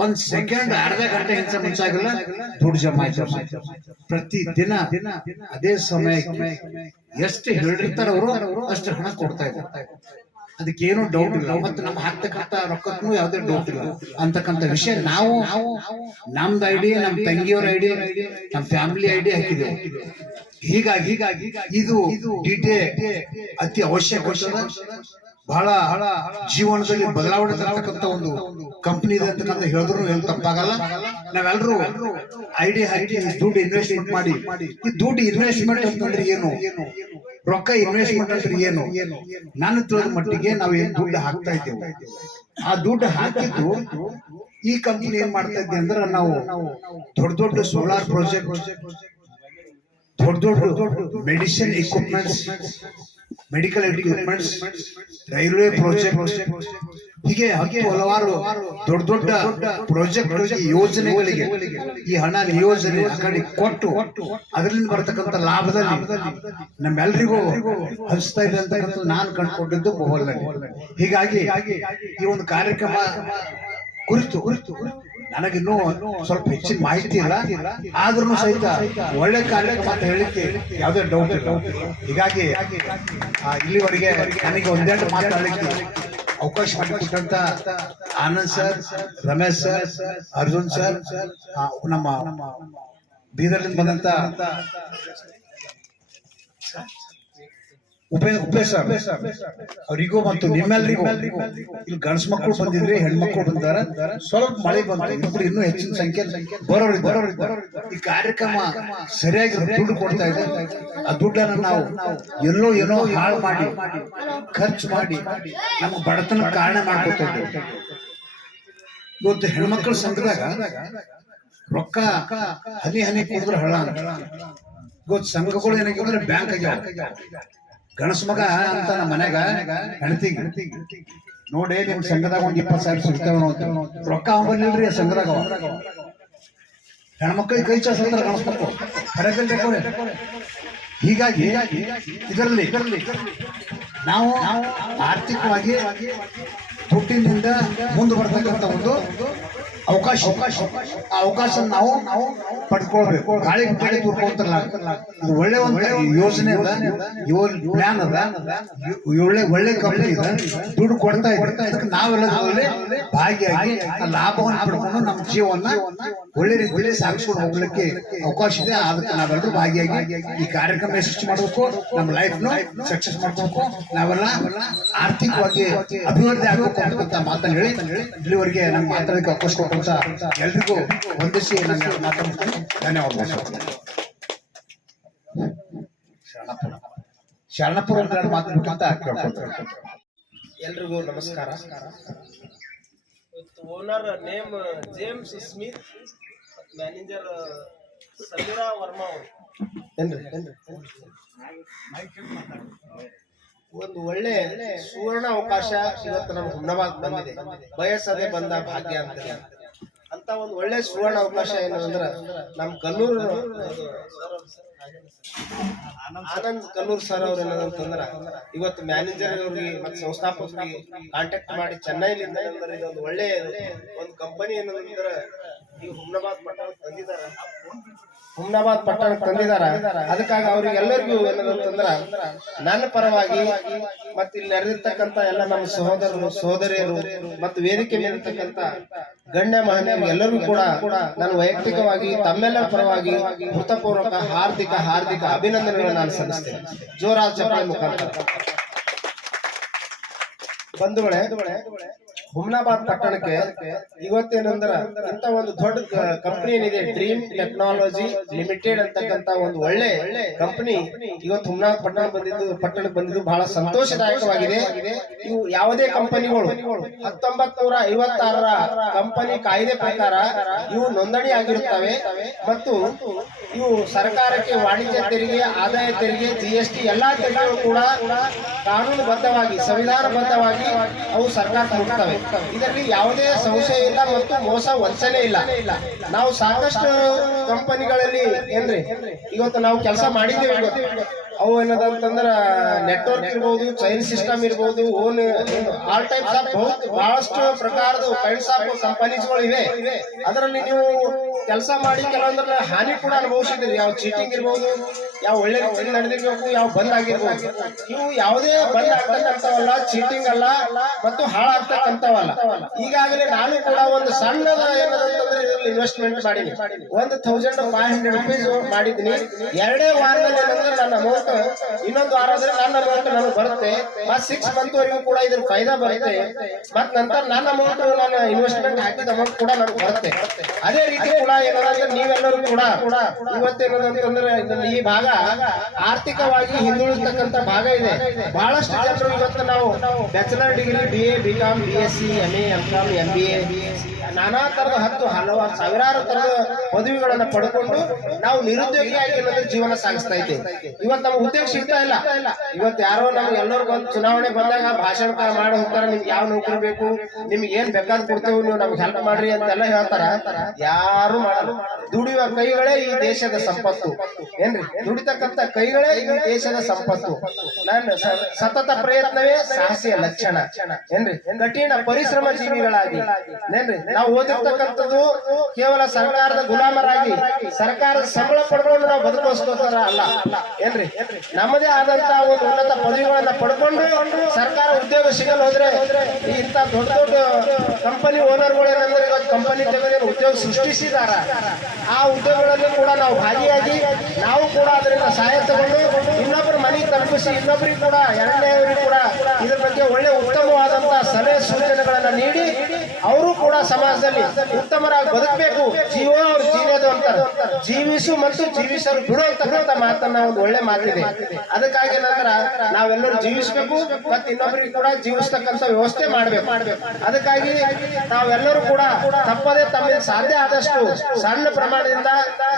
ಒಂದ್ ಸೆಕೆಂಡ್ ಅರ್ಧ ಗಂಟೆ ಹಿಂಸೆ ಮುಂಚಾಗಿಲ್ಲ ದುಡ್ಡು ಜಮಾ ಆಯ್ತು. ಪ್ರತಿ ದಿನ ಅದೇ ಸಮಯಕ್ಕೆ ಎಷ್ಟು ಹೇಳಿರ್ತಾರ ಅವರು ಅಷ್ಟು ಹಣ ಕೊಡ್ತಾ ಇದ್ದಾರೆ. ಅದಕ್ಕೇನು ಡೌಟ್ ಇಲ್ಲ. ಮತ್ತೆ ನಮ್ಮ ಹಾಕ್ತಕ್ಕಂತ ರೊಕ್ಕಕ್ಕೂ ಯಾವುದೇ ಡೌಟ್ ಇಲ್ಲ ಅಂತಕ್ಕಂಥ ವಿಷಯ ನಾವು ನಮ್ದು ಐಡಿ, ನಮ್ ತಂಗಿಯವರ ಐಡಿ, ನಮ್ ಫ್ಯಾಮಿಲಿ ಐಡಿ ಹಾಕಿದ್ದೇವೆ. ಹೀಗಾಗಿ ಇದು ಡಿಟೇ ಅತಿ ಅವಶ್ಯಕ, ಬಹಳ ಜೀವನದಲ್ಲಿ ಬದಲಾವಣೆ ತರತಕ್ಕಂತ ಒಂದು ಕಂಪನಿ ಇದೆ ಅಂತಕ್ಕಂಥ ಹೇಳಿದ್ರು ಏನು ತಪ್ಪಾಗಲ್ಲ. ನಾವೆಲ್ಲರೂ ಐಡಿ ಹಾಕಿ ದುಡ್ಡು ಇನ್ವೆಸ್ಟ್ಮೆಂಟ್ ಮಾಡಿ, ಈ ದುಡ್ಡು ಇನ್ವೆಸ್ಟ್ಮೆಂಟ್ ಅಂತಂದ್ರೆ ಏನು, ರೊಕ್ಕ ಇನ್ವೆಸ್ಟ್ಮೆಂಟ್ ಅಂದ್ರೆ ಏನು, ನಾನು ತಿಳಿದ ಮಟ್ಟಿಗೆ ನಾವು ಏನ್ ದುಡ್ಡು ಹಾಕ್ತಾ ಇದ್ದೇವೆ, ಆ ದುಡ್ಡು ಹಾಕಿದ್ದು ಈ ಕಂಪನಿ ಏನ್ ಮಾಡ್ತಾ ಇದ್ದೆ ಅಂದ್ರೆ ನಾವು ದೊಡ್ಡ ದೊಡ್ಡ ಸೋಲಾರ್ ಪ್ರಾಜೆಕ್ಟ್, ದೊಡ್ಡ ದೊಡ್ಡ medicine equipments, medical equipments, railway project, ಹೀಗೆ ಹಲವಾರು ದೊಡ್ಡ ದೊಡ್ಡ ಪ್ರಾಜೆಕ್ಟ್ ಯೋಜನೆಗಳಿಗೆ ಈ ಹಣ ನಿಯೋಜನೆ ಆ ಕಡೆ ಕೊಟ್ಟು ಅದರಿಂದ ಬರತಕ್ಕಂಥ ಲಾಭದಲ್ಲಿ ನಮ್ಮೆಲ್ಲರಿಗೂ ಹಂಚ್ತಾ ಇದೆ ಅಂತಕ್ಕಂಥ ನಾನು ಕಂಡುಕೊಂಡಿದ್ದು ಮೊಬೈಲ್ನಲ್ಲಿ. ಹೀಗಾಗಿ ಈ ಒಂದು ಕಾರ್ಯಕ್ರಮ ಕುರಿತು ನನಗಿನ್ನೂ ಸ್ವಲ್ಪ ಹೆಚ್ಚಿನ ಮಾಹಿತಿ ಇಲ್ಲ, ಆದ್ರೂ ಸಹಿತ ಒಳ್ಳೆ ಕಾರ್ಯಕ್ರಮ ಅಂತ ಹೇಳಿಕ್ಕೆ ಯಾವುದೇ ಡೌಟ್ ಇಲ್ಲ. ಹೀಗಾಗಿ ಇಲ್ಲಿವರೆಗೆ ನನಗೆ ಒಂದೆರಡು ಮಾತಾಡಲಿಕ್ಕೆ ಅವಕಾಶ ಮಾಡಿಕೊಟ್ಟಂತ Anand sir, Ramesh sir, Arjun sir, ನಮ್ಮ ಬೀದರ್ಲಿಂದ ಬಂದಂತ ಉಪೇಶ್ ಸರ್ ಅವರಿಗೂ ಮತ್ತು ನಿಮ್ಮೆಲ್ಲರಿಗೂ, ಇಲ್ಲಿ ಗಂಡ್ಸ್ ಮಕ್ಕಳು ಬಂದಿದ್ರಿ, ಹೆಣ್ಮಕ್ಳು ಬಂದಾರ, ಸ್ವಲ್ಪ ಮಳೆ ಬಂತು, ಇಬ್ಬರು ಇನ್ನೂ ಹೆಚ್ಚಿನ ಸಂಖ್ಯೆ ಬರೋರಿದ್ದಾರೆ. ಈ ಕಾರ್ಯಕ್ರಮ ಸರಿಯಾಗಿ ದುಡ್ಡು ಕೊಡ್ತಾ ಇದೆ. ಆ ದುಡ್ಡನ್ನು ನಾವು ಏನೋ ಹಾಳು ಮಾಡಿ ಖರ್ಚು ಮಾಡಿ ನಮ್ಮ ಬಡತನ ಕಾರಣ ಮಾಡ್ಕೊತಾ ಇದ್ದೇವೆ. ಇವತ್ತು ಹೆಣ್ಮಕ್ಳ ಸಂಘದಾಗ ರೊಕ್ಕ ಹನಿ ಹನಿ ಕುಡಿದ್ರೆ ಹಳ ಅಂತ. ಇವತ್ತು ಸಂಘಗಳು ಏನಾಗಿದ್ರೆ ಬ್ಯಾಂಕ್ ಆಗ್ಯಾವ. ಗಣಸ ಮಗ ಅಂತ ನಮ್ಮ ಮನ್ಯಾಗ ಹೆಣ್ತಿಗೆ ನೋಡಿ, ನಿಮ್ ಸಂಘದಾಗ ಒಂದ್ 20,000 ಸಿಗ್ತಾವ ರೊಕ್ಕ ಅವನಿಲ್ರಿ ಸಂಘದಾಗ. ಹೆಣ್ಮಕ್ಳಿಗೆ ಕೈ ಚಾಸ್ತಾರೆ ಗಣಸ ಮಕ್ಕಳು ಕರೆಕಲ್ರಿ. ಹೀಗಾಗಿ ಇದರಲ್ಲಿ ನಾವು ಆರ್ಥಿಕವಾಗಿ ದುಡ್ಡಿನಿಂದ ಮುಂದೆ ಬರ್ತಕ್ಕಂಥ ಒಂದು ಅವಕಾಶ, ಆ ಅವಕಾಶ ನಾವು ಪಡ್ಕೊಳ್ಬೇಕು. ಗಾಳಿ ಗಾಳಿ ತುರ್ಕೊಂತಾರಲ್ಲ, ಇದು ಒಳ್ಳೆ ಒಂದು ಯೋಜನೆ ಅದ, ಪ್ಲಾನ್ ಅದ, ಒಳ್ಳೆ ಕಂಪನಿ ಇದೆ, ದುಡ್ಡು ಕೊಡ್ತಾ ಇದೆ. ಅದಕ್ಕೆ ನಾವೆಲ್ಲ ಭಾಗಿಯಾಗಿ ಆ ಲಾಭವನ್ನು ಪಡ್ಕೊಂಡು ನಮ್ಮ ಜೀವನ ಒಳ್ಳೆ ರೀತಿಯಲ್ಲಿ ಸಾಗಿಸ್ಕೊಂಡು ಹೋಗ್ಲಿಕ್ಕೆ ಅವಕಾಶ ಇದೆ. ಅದಕ್ಕೆ ನಾವೆಲ್ಲರೂ ಭಾಗಿಯಾಗಿ ಈ ಕಾರ್ಯಕ್ರಮ ಯಶಸ್ವಿ ಮಾಡಬೇಕು, ನಮ್ಮ ಲೈಫ್ನು ಸಕ್ಸಸ್ ಮಾಡ್ಬೇಕು, ನಾವೆಲ್ಲ ಆರ್ಥಿಕವಾಗಿ ಅಭಿವೃದ್ಧಿ ಆಗಬೇಕು ಅಂತ ಮಾತನ್ನು ಹೇಳಿ ಇಲ್ಲಿವರೆಗೆ ನಮ್ಗೆ ಮಾತಾಡಲಿಕ್ಕೆ ಅವಕಾಶ ಕೊಟ್ಟು ಎಲ್ರಿಗೂ ವಂದಿಸಿ ನನ್ನ ಮಾತಾಡ್ತೀನಿ. ಧನ್ಯವಾದ. ಶರಣಪುರ ಮಾತಾಡ್ಬೇಕಂತ ಕೇಳ್ಕೊಳ್ತಾರೆ. ಎಲ್ರಿಗೂ ನಮಸ್ಕಾರ. Owner name James Smith, manager Sameera Varma ಅವರು. ಒಂದು ಒಳ್ಳೆ ಸುವರ್ಣ ಅವಕಾಶ ಇವತ್ತು ನಮ್ಗೆ ಹುಮ್ಮನಾಬಾದ್ ಬಂದಿದೆ. ಬಯಸದೆ ಬಂದ ಭಾಗ್ಯ ಅಂತ ಒಂದು ಒಳ್ಳೆ ಸುವರ್ಣ ಅವಕಾಶ ಏನು ಅಂದ್ರೆ ನಮ್ ಕಲ್ಲೂರು ಆನಂದ್ ಕಲ್ಲೂರ್ ಸರ್ ಅವ್ರು ಏನಂತಂದ್ರ ಇವತ್ತು ಮ್ಯಾನೇಜರ್ ಅವ್ರಿಗೆ ಮತ್ತೆ ಸಂಸ್ಥಾಪಕರಿಗೆ ಕಾಂಟ್ಯಾಕ್ಟ್ ಮಾಡಿ ಚೆನ್ನೈಲಿಂದ ಇದೊಂದು ಒಳ್ಳೆ ಒಂದು ಕಂಪನಿ ಏನಂದ್ರೆ ಈ ಹುಮ್ನಾಬಾದ್ ಪಟ್ಟಣಕ್ಕೆ ತಂದಿದಾರ. ಅದಕ್ಕಾಗಿ ಅವ್ರಿಗೆ ಎಲ್ಲರಿಗೂ ಏನಂತಂದ್ರ ನನ್ನ ಪರವಾಗಿ ಮತ್ತೆ ಇಲ್ಲಿ ನಡೆದಿರ್ತಕ್ಕಂತ ಎಲ್ಲ ನಮ್ಮ ಸಹೋದರರು ಸಹೋದರಿಯರು ಮತ್ತು ವೇದಿಕೆ ಮೇಲಿರ್ತಕ್ಕಂತ ಗಣ್ಯ ಮಹನೀಯರು ಎಲ್ಲರಿಗೂ ಕೂಡ ನಾನು ವೈಯಕ್ತಿಕವಾಗಿ ತಮ್ಮೆಲ್ಲರ ಪರವಾಗಿ ಹೃತಪೂರ್ವಕ ಹಾರ್ದಿಕ ಅಭಿನಂದನೆಗಳನ್ನು ನಾನು ಸಲ್ಲಿಸ್ತೇನೆ. ಜೋರಾದ ಚಪ್ಪಾಳೆ ಮುಖಾಂತರ. ಬಂಧುಗಳೇ, ಹುಮ್ನಾಬಾದ್ ಪಟ್ಟಣಕ್ಕೆ ಇವತ್ತೇನಂದ್ರ ಇಂತ ಒಂದು ದೊಡ್ಡ ಕಂಪನಿ ಏನಿದೆ, ಡ್ರೀಮ್ ಟೆಕ್ನಾಲಜಿ ಲಿಮಿಟೆಡ್ ಅಂತಕ್ಕಂತ ಒಂದು ಒಳ್ಳೆ ಕಂಪನಿ ಇವತ್ತು ಹುಮ್ನಾಬಾದ್ ಪಟ್ಟಣಕ್ಕೆ ಬಂದಿದ್ದು ಬಹಳ ಸಂತೋಷದಾಯಕವಾಗಿದೆ. ಇವು ಯಾವುದೇ ಕಂಪನಿಗಳು 1956ರ ಕಂಪನಿ ಕಾಯ್ದೆ ಪ್ರಕಾರ ಇವು ನೋಂದಣಿ ಆಗಿರುತ್ತವೆ ಮತ್ತು ಇವು ಸರ್ಕಾರಕ್ಕೆ ವಾಣಿಜ್ಯ ತೆರಿಗೆ, ಆದಾಯ ತೆರಿಗೆ, GST ಎಲ್ಲಾ ತೆರಿಗೆಗಳು ಕೂಡ ಕಾನೂನುಬದ್ಧವಾಗಿ ಸಂವಿಧಾನಬದ್ಧವಾಗಿ ಅವು ಸರ್ಕಾರ ಮುಟ್ತವೆ. ಇದರಲ್ಲಿ ಯಾವುದೇ ಸಂಶಯ ಇಲ್ಲ ಮತ್ತು ಮೋಸ ವಂಚನೆ ಇಲ್ಲ. ನಾವು ಸಾಕಷ್ಟು ಕಂಪನಿಗಳಲ್ಲಿ ಏನ್ರಿ ಇವತ್ತು ನಾವು ಕೆಲಸ ಮಾಡಿದ್ದೇವೆ. ಅವು ಏನದಂತಂದ್ರ ನೆಟ್ವರ್ಕ್ ಇರ್ಬೋದು, ಚೈನ್ ಸಿಸ್ಟಮ್ ಇರ್ಬೋದು, ಓನ್ ಆಲ್ ಟೈಪ್ಸ್ ಆಫ್ ಬಹಳಷ್ಟು ಪ್ರಕಾರದ ಕೈಂಡ್ಸ್ ಆಫ್ ಕಂಪನೀಸ್ಗಳು ಇವೆ. ಅದರಲ್ಲಿ ನೀವು ಕೆಲಸ ಮಾಡಿ ಕೆಲವೊಂದ್ರ ಹಾನಿ ಕೂಡ ಅನುಭವಿಸಿದ್ರಿ. ಯಾವ ಚೀಟಿಂಗ್ ಇರ್ಬೋದು, ಯಾವ ಒಳ್ಳೆ ರೀತಿಯಲ್ಲಿ ನಡೆದಿರ್ಬೇಕು, ಯಾವ ಬಂದ್ ಆಗಿರ್ಬೋದು. ಇವು ಯಾವುದೇ ಬಂದ್ ಆಗ್ತಕ್ಕಂಥವಲ್ಲ, ಚೀಟಿಂಗ್ ಅಲ್ಲ ಮತ್ತು ಹಾಳಾಗ್ತಕ್ಕಂಥವಲ್ಲ. ಈಗಾಗಲೇ ನಾನು ಕೂಡ ಒಂದು ಸಣ್ಣದ ಏನದಂತಂದ್ರೆ ಇದರಲ್ಲಿ ಇನ್ವೆಸ್ಟ್ಮೆಂಟ್ ಮಾಡೀನಿ. 1500 rupees ಮಾಡಿದ್ದೀನಿ. 2 ವಾರದಲ್ಲಿ ಏನಂದ್ರೆ ನನ್ನ ಅಮೌಂಟ್, ಇನ್ನೊಂದು ವಾರದಲ್ಲಿ ನನ್ನ ಅಮೌಂಟ್ ನನಗೆ ಬರುತ್ತೆ. ಮತ್ 6 month ವರೆಗೂ ಕೂಡ ಇದ್ರ ಫೈದಾ ಬರುತ್ತೆ. ಮತ್ ನಂತರ ನನ್ನ ಅಮೌಂಟ್, ನನ್ನ ಇನ್ವೆಸ್ಟ್ಮೆಂಟ್ ಹಾಕಿದ ಅಮೌಂಟ್ ಕೂಡ ನನಗೆ ಬರುತ್ತೆ. ಅದೇ ರೀತಿ ಕೂಡ ಏನಂದ್ರೆ ನೀವೆಲ್ಲರೂ ಕೂಡ ಇವತ್ತೇನಂತಂದ್ರೆ ಈ ಭಾಗ ಆರ್ಥಿಕವಾಗಿ ಹಿಂದುಳಿತಕ್ಕಂತ ಭಾಗ ಇದೆ. ಬಹಳಷ್ಟು ಜನರು ಇವತ್ತು ನಾವು bachelor degree, BA, BCom, BSc, MA, MCom, MBA ನಾನಾ ತರದ ಹಲವಾರು ಸಾವಿರಾರು ತರದ ಪದವಿಗಳನ್ನ ಪಡ್ಕೊಂಡು ನಾವು ನಿರುದ್ಯೋಗಿಯಾಗಿ ಏನಂದ್ರೆ ಜೀವನ ಸಾಗಿಸ್ತಾ ಇದ್ದೇವೆ. ಇವತ್ತು ನಮ್ಗೆ ಉದ್ಯೋಗ ಸಿಗ್ತಾ ಇಲ್ಲ. ಇವತ್ತು ಯಾರೋ ನಮ್ಗೆ ಎಲ್ಲರಿಗೂ ಒಂದು ಚುನಾವಣೆ ಬಂದಾಗ ಭಾಷಣ ಮಾಡಿ ಹೋಗ್ತಾರ, ನಿಮ್ಗೆ ಯಾವ ನೌಕರಿ ಬೇಕು, ನಿಮ್ಗೆ ಏನ್ ಬೇಕಾದ್ ಕೊಡ್ತೇವೆ, ನೀವು ನಮ್ಗೆ ಹೆಲ್ಪ್ ಮಾಡ್ರಿ ಅಂತೆಲ್ಲ ಹೇಳ್ತಾರ. ಯಾರು ಮಾಡಲ್ಲ. ದುಡಿಯುವ ಕೈಗಳೇ ಈ ದೇಶದ ಸಂಪತ್ತು ಏನ್ರಿ. ದುಡಿತಕ್ಕಂತ ಕೈಗಳೇ ಈ ದೇಶದ ಸಂಪತ್ತು. ನನ್ನ ಸತತ ಪ್ರಯತ್ನವೇ ಸಾಹಸಿಯ ಲಕ್ಷಣ ಏನ್ರಿ. ಕಠಿಣ ಪರಿಶ್ರಮ ಜೀವಿಗಳಾಗಿ ಏನ್ರಿ ನಾವು ಓದಿರ್ತಕ್ಕಂಥದ್ದು ಕೇವಲ ಸರ್ಕಾರದ ಗುಲಾಮರಾಗಿ ಸರ್ಕಾರದ ಸಂಬಳ ಪಡ್ಕೊಂಡು ನಾವು ಬದುಕೋಸ್ಕೋಸ್ಕರ ಅಲ್ಲ ಏನ್ರಿ. ನಮ್ಮದೇ ಆದಂತ ಒಂದು ಉನ್ನತ ಪದವಿಗಳನ್ನ ಪಡ್ಕೊಂಡು ಸರ್ಕಾರ ಉದ್ಯೋಗ ಸಿಗಲು ಹೋದ್ರೆ ಇಂತ ದೊಡ್ಡ ದೊಡ್ಡ ಕಂಪನಿ ಓನರ್ಗಳು ಏನಂದ್ರೆ ಇವತ್ತು ಕಂಪನಿ ತೆಗೆದು ಉದ್ಯೋಗ ಸೃಷ್ಟಿಸಿದಾರ. ಆ ಉದ್ಯೋಗಗಳಲ್ಲಿ ಕೂಡ ನಾವು ಭಾಗಿಯಾಗಿ ನಾವು ಕೂಡ ಅದರಿಂದ ಸಹಾಯ ತಗೊಂಡು ಇನ್ನೊಬ್ಬರ ಮನೆಗೆ ತಲುಪಿಸಿ ಇನ್ನೊಬ್ಬರಿಗೆ ಕೂಡ ಎರಡನೇವರಿಗೆ ಕೂಡ ಇದ್ರ ಬಗ್ಗೆ ಒಳ್ಳೆ ಉತ್ತಮವಾದಂತಹ ಸಲಹೆ ಸೂಚನೆಗಳನ್ನ ನೀಡಿ ಅವರು ಕೂಡ ಸಮಾಜದಲ್ಲಿ ಉತ್ತಮರಾಗಿ ಬದುಕಬೇಕು. ಜೀವ ಅವ್ರು ಜೀವನದು ಅಂತಾರೆ. ಜೀವಿಸು ಮತ್ತು ಜೀವಿಸಲು ಬಿಡು ಅಂತಕ್ಕಂಥ ಮಾತನ್ನ ಒಂದು ಒಳ್ಳೆ ಮಾತಿದೆ. ಅದಕ್ಕಾಗಿ ನಂತರ ನಾವೆಲ್ಲರೂ ಜೀವಿಸಬೇಕು ಮತ್ತು ಇನ್ನೊಬ್ಬರಿಗೆ ಕೂಡ ಜೀವಿಸ್ತಕ್ಕಂಥ ವ್ಯವಸ್ಥೆ ಮಾಡ್ಬೇಕು. ಅದಕ್ಕಾಗಿ ನಾವೆಲ್ಲರೂ ಕೂಡ ತಪ್ಪದೇ ತಮ್ಮ ಸಾಧ್ಯ ಆದಷ್ಟು ಸಣ್ಣ ಪ್ರಮಾಣದಿಂದ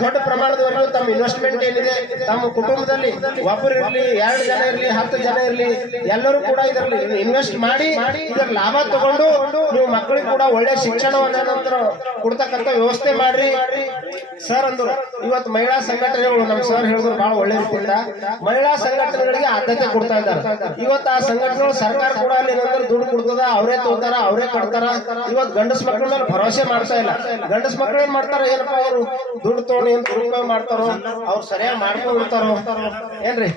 ದೊಡ್ಡ ಪ್ರಮಾಣದವರೆಗೂ ತಮ್ಮ ಇನ್ವೆಸ್ಟ್ಮೆಂಟ್ ಏನಿದೆ ತಮ್ಮ ಕುಟುಂಬದಲ್ಲಿ ಒಬ್ಬರು ಇರಲಿ, 2 ಜನ ಇರಲಿ, 10 ಜನ ಇರಲಿ, ಎಲ್ಲರೂ ಕೂಡ ಇದರಲ್ಲಿ ಇನ್ವೆಸ್ಟ್ ಮಾಡಿ ಇದರ ಲಾಭ ತಗೊಂಡು ನೀವು ಮಕ್ಕಳಿಗೆ ಕೂಡ ಒಳ್ಳೆ ಶಿಕ್ಷಣವನ್ನ ನಂತರ ಕೊಡ್ತಕ್ಕಂಥ ವ್ಯವಸ್ಥೆ ಮಾಡ್ರಿ. ಸರ್ ಅಂದ್ರು ಇವತ್ತು ಮಹಿಳಾ ಸಂಘಟನೆಗಳು ನಮ್ಮ ಸರ್ ಹೇಳಿದ್ರು ಬಹಳ ಒಳ್ಳೆ ರೀತಿಯಿಂದ ಮಹಿಳಾ ಸಂಘಟನೆಗಳಿಗೆ ಆದ್ಯತೆ ಕೊಡ್ತಾ ಇದ್ದಾರೆ. ಇವತ್ತು ಆ ಸಂಘಟನೆಗಳು ಸರ್ಕಾರ ಕೂಡ ಅಲ್ಲಿ ಏನಂದ್ರೆ ದುಡ್ಡು ಕೊಡ್ತದ, ಅವರೇ ತಗೋತಾರ, ಅವರೇ ಕಟ್ತಾರ. ಇವತ್ತು ಗಂಡಸ್ ಮಕ್ಕಳ ಮೇಲೆ ಭರವಸೆ ಮಾಡ್ತಾ ಇಲ್ಲ. ಗಂಡಸ್ ಮಕ್ಕಳು ಏನ್ ಮಾಡ್ತಾರ, ಏನಪ್ಪ ಅವರು ದುಡ್ಡು ತಗೊಂಡು ಏನ್ ದುರುಪಯೋಗ ಮಾಡ್ತಾರೋ, ಅವ್ರು ಸರಿಯಾಗಿ ಮಾಡ್ಕೊಂಡು ಇರ್ತಾರೋ ಏನ್ರಿ,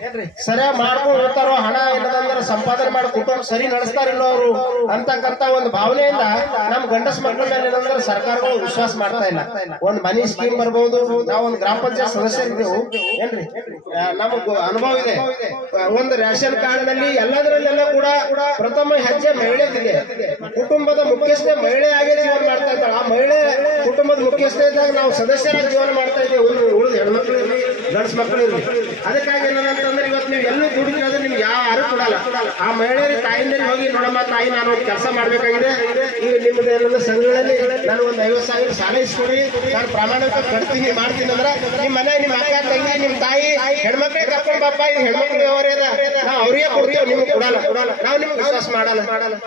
ಸರಿಯಾಗಿ ಮಾಡ್ಕೊಂಡು ಇರ್ತಾರೋ, ಹಣ ಏನದಂದ್ರೆ ಸಂಪಾದನೆ ಮಾಡಿ ಕುಟುಂಬ ಸರಿ ನಡೆಸ್ತಾರಿಲ್ಲೋ ಅವರು ಅಂತಕ್ಕಂತ ಒಂದು ಭಾವನೆಯಿಂದ ನಮ್ ಗಂಡಸ್ ಮಕ್ಕಳ ಮೇಲೆ ಏನಂದ್ರೆ ಸರ್ಕಾರಗಳು ವಿಶ್ವಾಸ ಮಾಡ್ತಾ ಇಲ್ಲ. ಒಂದ್ ಮನಿ ಸ್ಕೀಮ್ ಬರ್ಬಹುದು, ನಾವು ಒಂದು ಗ್ರಾಮ ಪಂಚಾಯತ್ ಸದಸ್ಯರಿದ್ದೆವು ಏನ್ರಿ, ನಮಗ್ ಅನುಭವ ಇದೆ. ಒಂದು ರೇಷನ್ ಕಾರ್ಡ್ ನಲ್ಲಿ ಎಲ್ಲದರಲ್ಲೆಲ್ಲ ಕೂಡ ಪ್ರಥಮ ಹೆಜ್ಜೆ ಮಹಿಳೆದಿದೆ. ಕುಟುಂಬದ ಮುಖ್ಯಸ್ಥೆ ಮಹಿಳೆಯಾಗಿ ಜೀವನ ಮಾಡ್ತಾ ಇದ್ದಾಳೆ. ಆ ಮಹಿಳೆ ಕುಟುಂಬದ ಮುಖ್ಯಸ್ಥೆ ಇದ್ದಾಗ ನಾವು ಸದಸ್ಯರಾಗಿ ಜೀವನ ಮಾಡ್ತಾ ಇದ್ದೇವೆ. ಉಳಿದ ಹೆಣ್ಮಕ್ಳು ಇರಲಿ, ಗಂಡ್ಸ್ ಮಕ್ಕಳು ಇರಲಿ. ಅದಕ್ಕಾಗಿ ಏನಂತಂದ್ರೆ ಇವತ್ತು ನೀವು ಎಲ್ಲೂ ದುಡ್ಡು ಕೇಳಿದ್ರೆ ನಿಮ್ಗೆ ಯಾರು ಕೊಡಲ್ಲ. ಆ ಮಹಿಳೆಯರಿಗೆ ತಾಯಿಂದರಿಗೆ ಹೋಗಿ ನೋಡಮ್ಮ ತಾಯಿ, ನಾನು ಕೆಲಸ ಮಾಡ್ಬೇಕಾಗಿದೆ, ಈಗ ನಿಮ್ದು ಏನಂದ್ರೆ ಸಂಘಗಳಲ್ಲಿ ನಾನು ಒಂದು 50,000 ಸಾಲ ಇಸ್ಕೊಡಿ, ನಾನು ಪ್ರಾಮಾಣಿಕ ಕಟ್ತೀನಿ ಮಾಡ್ತೀನಿ ಅಂದ್ರೆ ನಿಮ್ಮ ಮನೆ, ನಿಮ್ಮ ಅಕ್ಕ ತಂಗಿ, ನಿಮ್ಮ ತಾಯಿ ಹೆಣ್ಮಕ್ಳೇ ಕರ್ಕೊಂಡು ಬಾಪ, ಇದು ಹೆಣ್ಮಕ್ಳು ವ್ಯವಹಾರ ಇದೆ, ನಾವು ಅವ್ರಿಗೆ ಕೊಡ್ತೀವಿ, ನಿಮ್ಗೆ ಕೊಡಲ್ಲ, ನಾವು ನಿಮ್ಗೆ ವಿಶ್ವಾಸ ಮಾಡಲ್ಲ.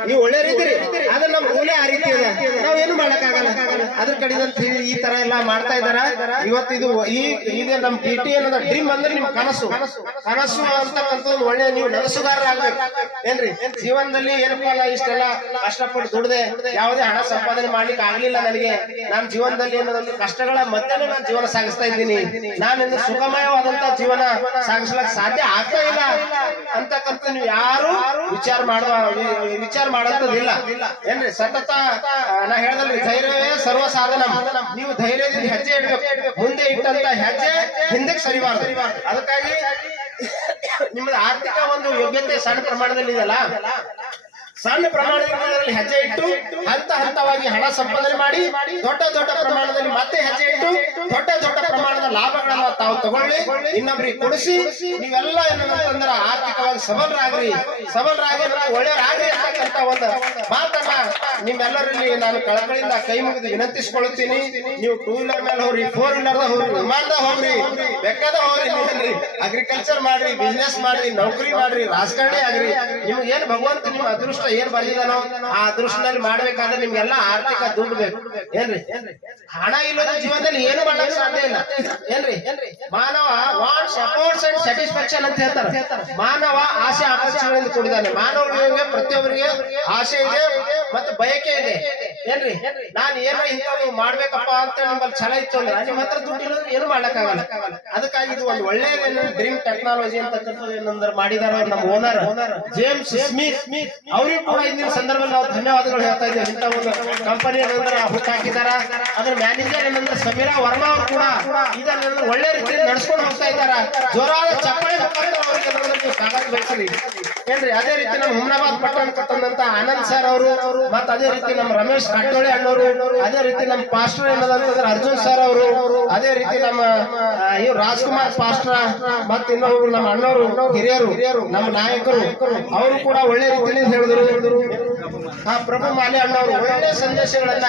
ನೀವು ಒಳ್ಳೆ ರೀತಿರಿ, ಆದ್ರೆ ನಮ್ ಮೂಲೆ ಆ ರೀತಿ ಇದೆ, ನಾವೇನು ಮಾಡಕ್ಕಾಗಲ್ಲ. ಅದ್ರ ಕಡೆದಂತ ಈ ತರ ಎಲ್ಲ ಮಾಡ್ತಾ ಇದಾರ. ಇವತ್ತು ಇದು ಇದೆ ನಮ್ DT ಅನ್ನೋದ ಡ್ರೀಮ್ ಅಂದ್ರೆ ನಿಮ್ ಕನಸು ಅಂತಕ್ಕಂಥದ್ದು ಒಳ್ಳೆ ನೀವು ನನಸುಗಾರರಾಗ್ಬೇಕು ಏನ್ರಿ. ಜೀವನದಲ್ಲಿ ಏನಪ್ಪ ಇಷ್ಟೆಲ್ಲ ಕಷ್ಟಪಟ್ಟು ದುಡ್ದೆ ಯಾವುದೇ ಹಣ ಸಂಪಾದನೆ ಮಾಡ್ಲಿಕ್ಕೆ ಆಗ್ಲಿಲ್ಲ ನನಗೆ, ನಾನು ಜೀವನದಲ್ಲಿ ಏನಂದ್ರೆ ಕಷ್ಟಗಳ ಮಧ್ಯೆ ನಾನು ಜೀವನ ಸಾಗಿಸ್ತಾ ಇದ್ದೀನಿ, ನಾನು ಇನ್ನು ಸುಖಮಯವಾದಂತ ಜೀವನ ಸಾಗಿಸ್ಲಕ್ ಸಾಧ್ಯ ಆಗ್ತಾ ಇಲ್ಲ ಅಂತಕ್ಕಂಥ ನೀವು ಯಾರು ವಿಚಾರ ಮಾಡೋದಿಲ್ಲ ಏನ್ರಿ. ಸತತ ನಾ ಹೇಳ್ದಲ್ರಿ, ಧೈರ್ಯವೇ ಸರ್ವ ಸಾಧನ. ನೀವು ಧೈರ್ಯದಿಂದ ಹೆಜ್ಜೆ ಇಡ್ಬೇಕು, ಮುಂದೆ ಇಟ್ಟಂತ ಹೆಜ್ಜೆ ಹಿಂದಕ್ಕೆ ಸರಿಬಾರ್ದು. ಅದಕ್ಕಾಗಿ ನಿಮ್ಮದು ಆರ್ಥಿಕ ಒಂದು ಯೋಗ್ಯತೆ ಸಣ್ಣ ಪ್ರಮಾಣದಲ್ಲಿ ಇದೆಯಲ್ಲ, ಸಣ್ಣ ಪ್ರಮಾಣದಲ್ಲಿ ಹೆಜ್ಜೆ ಇಟ್ಟು ಹಂತವಾಗಿ ಹಣ ಸಂಪಾದನೆ ಮಾಡಿ ದೊಡ್ಡ ಪ್ರಮಾಣದಲ್ಲಿ ಮತ್ತೆ ಹೆಜ್ಜೆ ಇಟ್ಟು ದೊಡ್ಡ ಪ್ರಮಾಣದ ಲಾಭಗಳನ್ನ ತಾವು ತಗೊಳ್ಳಿ, ಇನ್ನೊಬ್ರಿಗೆ ಕೊಡಿಸಿ ನೀವೆಲ್ಲ ಏನಂತಂದ್ರೆ ಆರ್ಥಿಕವಾಗಿ ಸಬಲರಾಗ್ರಿ ಒಳ್ಳೆಯವರಾಗ್ರಿ ಅಂತಕ್ಕಂತ ಒಂದು ಮಾತನ್ನ ನಿಮ್ಮೆಲ್ಲರಲ್ಲಿ ನಾನು ಕಳಕಳಿಯಿಂದ ಕೈ ಮುಗಿದು ವಿನಂತಿಸಿಕೊಳ್ಳುತ್ತೀನಿ. ನೀವು 2 ವೀಲರ್ ಮೇಲೆ ಹೋಗ್ರಿ, 4 ವೀಲರ್ ಹೋಗ್ರಿ, ವಿಮಾನದಾಗ ಹೋಗ್ರಿ, ಬೇಕಾದ ಹೋಗ್ರಿ, ಅಗ್ರಿಕಲ್ಚರ್ ಮಾಡ್ರಿ, ಬಿಸ್ನೆಸ್ ಮಾಡ್ರಿ, ನೌಕರಿ ಮಾಡ್ರಿ, ರಾಜಕಾರಣಿ ಆಗ್ರಿ. ನಿಮ್ಗೆ ಏನ್ ಭಗವಂತ ನಿಮ್ಮ ಅದೃಷ್ಟ ಏನ್ ಬಂದಿದಾನೋ ಆ ಅದೃಷ್ಟದಲ್ಲಿ ಮಾಡ್ಬೇಕಾದ್ರೆ ನಿಮ್ಗೆಲ್ಲ ಆರ್ಥಿಕ ದುಡ್ಡು ಬೇಕು ಏನ್ರಿ. ಹಣ ಇಲ್ಲದ ಜೀವನದಲ್ಲಿ ಏನು ಮಾಡಕ್ ಸಾಧ್ಯ ಇಲ್ಲ ಏನ್ರಿ. ಮಾನವ ವಾಂಟ್ಸ್ ಎಫರ್ಟ್ಸ್ ಅಂಡ್ ಸ್ಯಾಟಿಸ್ಫ್ಯಾಕ್ಷನ್ ಅಂತ ಹೇಳ್ತಾರೆ. ಮಾನವ ಆಸೆ ಆಕಾಂಕ್ಷೆಗಳಿಂದ ಕೂಡಿದ್ದಾನೆ. ಮಾನವರಿಗೆ ಪ್ರತಿಯೊಬ್ಬರಿಗೆ ಆಸೆ ಇದೆ ಮತ್ತು ಬಯಕೆ ಇದೆ. ಏನ್ರಿ, ನಾನು ಏನೋ ಇಂಥದ್ದು ಮಾಡ್ಬೇಕಪ್ಪ ಅಂತ ನಿಮ್ಮಲ್ಲಿ ಛಲ ಇತ್ತು ಅಂದ್ರೆ ನಿಮ್ಮ ಹತ್ರ ದುಡ್ಡು ಇಲ್ಲದ್ರೆ ಏನು ಮಾಡಕ್ಕಾಗಲ್ಲ. ಅದಕ್ಕಾಗಿ ಇದು ಒಂದು ಒಳ್ಳೆಯದೇನು ಡ್ರೀಮ್ ಟೆಕ್ನಾಲಜಿ ಅಂತಕ್ಕಂಥದ್ದು ಏನಂದ್ರೆ ಮಾಡಿದಾರೆ ನಮ್ಮ ಓನರ್ ಜೇಮ್ಸ್ ಸ್ಮಿತ್. ಅವ್ರಿಗೂ ಕೂಡ ಇಂದಿನ ಸಂದರ್ಭದಲ್ಲಿ ನಾವು ಧನ್ಯವಾದಗಳು ಹೇಳ್ತಾ ಇದ್ದೇವೆ. ಇಂಥ ಒಂದು ಕಂಪನಿ ಏನಂದ್ರೆ ಹುಟ್ಟಾಕಿದಾರ. ಅದ್ರ ಮ್ಯಾನೇಜರ್ ಏನಂದ್ರೆ ಸಮೀರಾ ವರ್ಮಾ ಅವರು ಕೂಡ ಇದನ್ನ ಒಳ್ಳೆ ರೀತಿಯಲ್ಲಿ ನಡೆಸ್ಕೊಂಡು ಹೋಗ್ತಾ ಇದ್ದಾರ. ಜೋರಾದ ಚಪ್ಪಾಳೆ ಅವರಿಗೆ ನೀವು ಸ್ವಾಗತ ಬಯಸ್ರಿ. ಏನ್ರಿ, ಅದೇ ರೀತಿ ನಮ್ಮ ಹುಮ್ನಾಬಾದ್ ಪಟ್ಟಣಕ್ಕೆ ತಂದಂತ ಆನಂದ್ ಸರ್ ಅವರು, ಮತ್ತೆ ಅದೇ ರೀತಿ ನಮ್ಮ ರಮೇಶ್ ಕಾಟೋಳಿ ಅಣ್ಣವರು, ಅದೇ ರೀತಿ ನಮ್ಮ ಪಾಸ್ಟರ್ ಏನದಂತಂದ್ರೆ ಅರ್ಜುನ್ ಸರ್ ಅವರು, ಅದೇ ರೀತಿ ನಮ್ಮ ಇವ್ರು ರಾಜ್ಕುಮಾರ್ ಪಾಸ್ಟರ್, ಮತ್ತೆ ಇನ್ನೊಬ್ರು ನಮ್ಮ ಅಣ್ಣವರು ಹಿರಿಯರು ನಮ್ಮ ನಾಯಕರು ಅವರು ಕೂಡ ಒಳ್ಳೆ ರೀತಿಯಲ್ಲಿ ಹೇಳಿದ್ರು. ಆ ಪ್ರಭು ಮಾಲೆ ಅಣ್ಣವರು ಒಳ್ಳೆ ಸಂದೇಶಗಳನ್ನ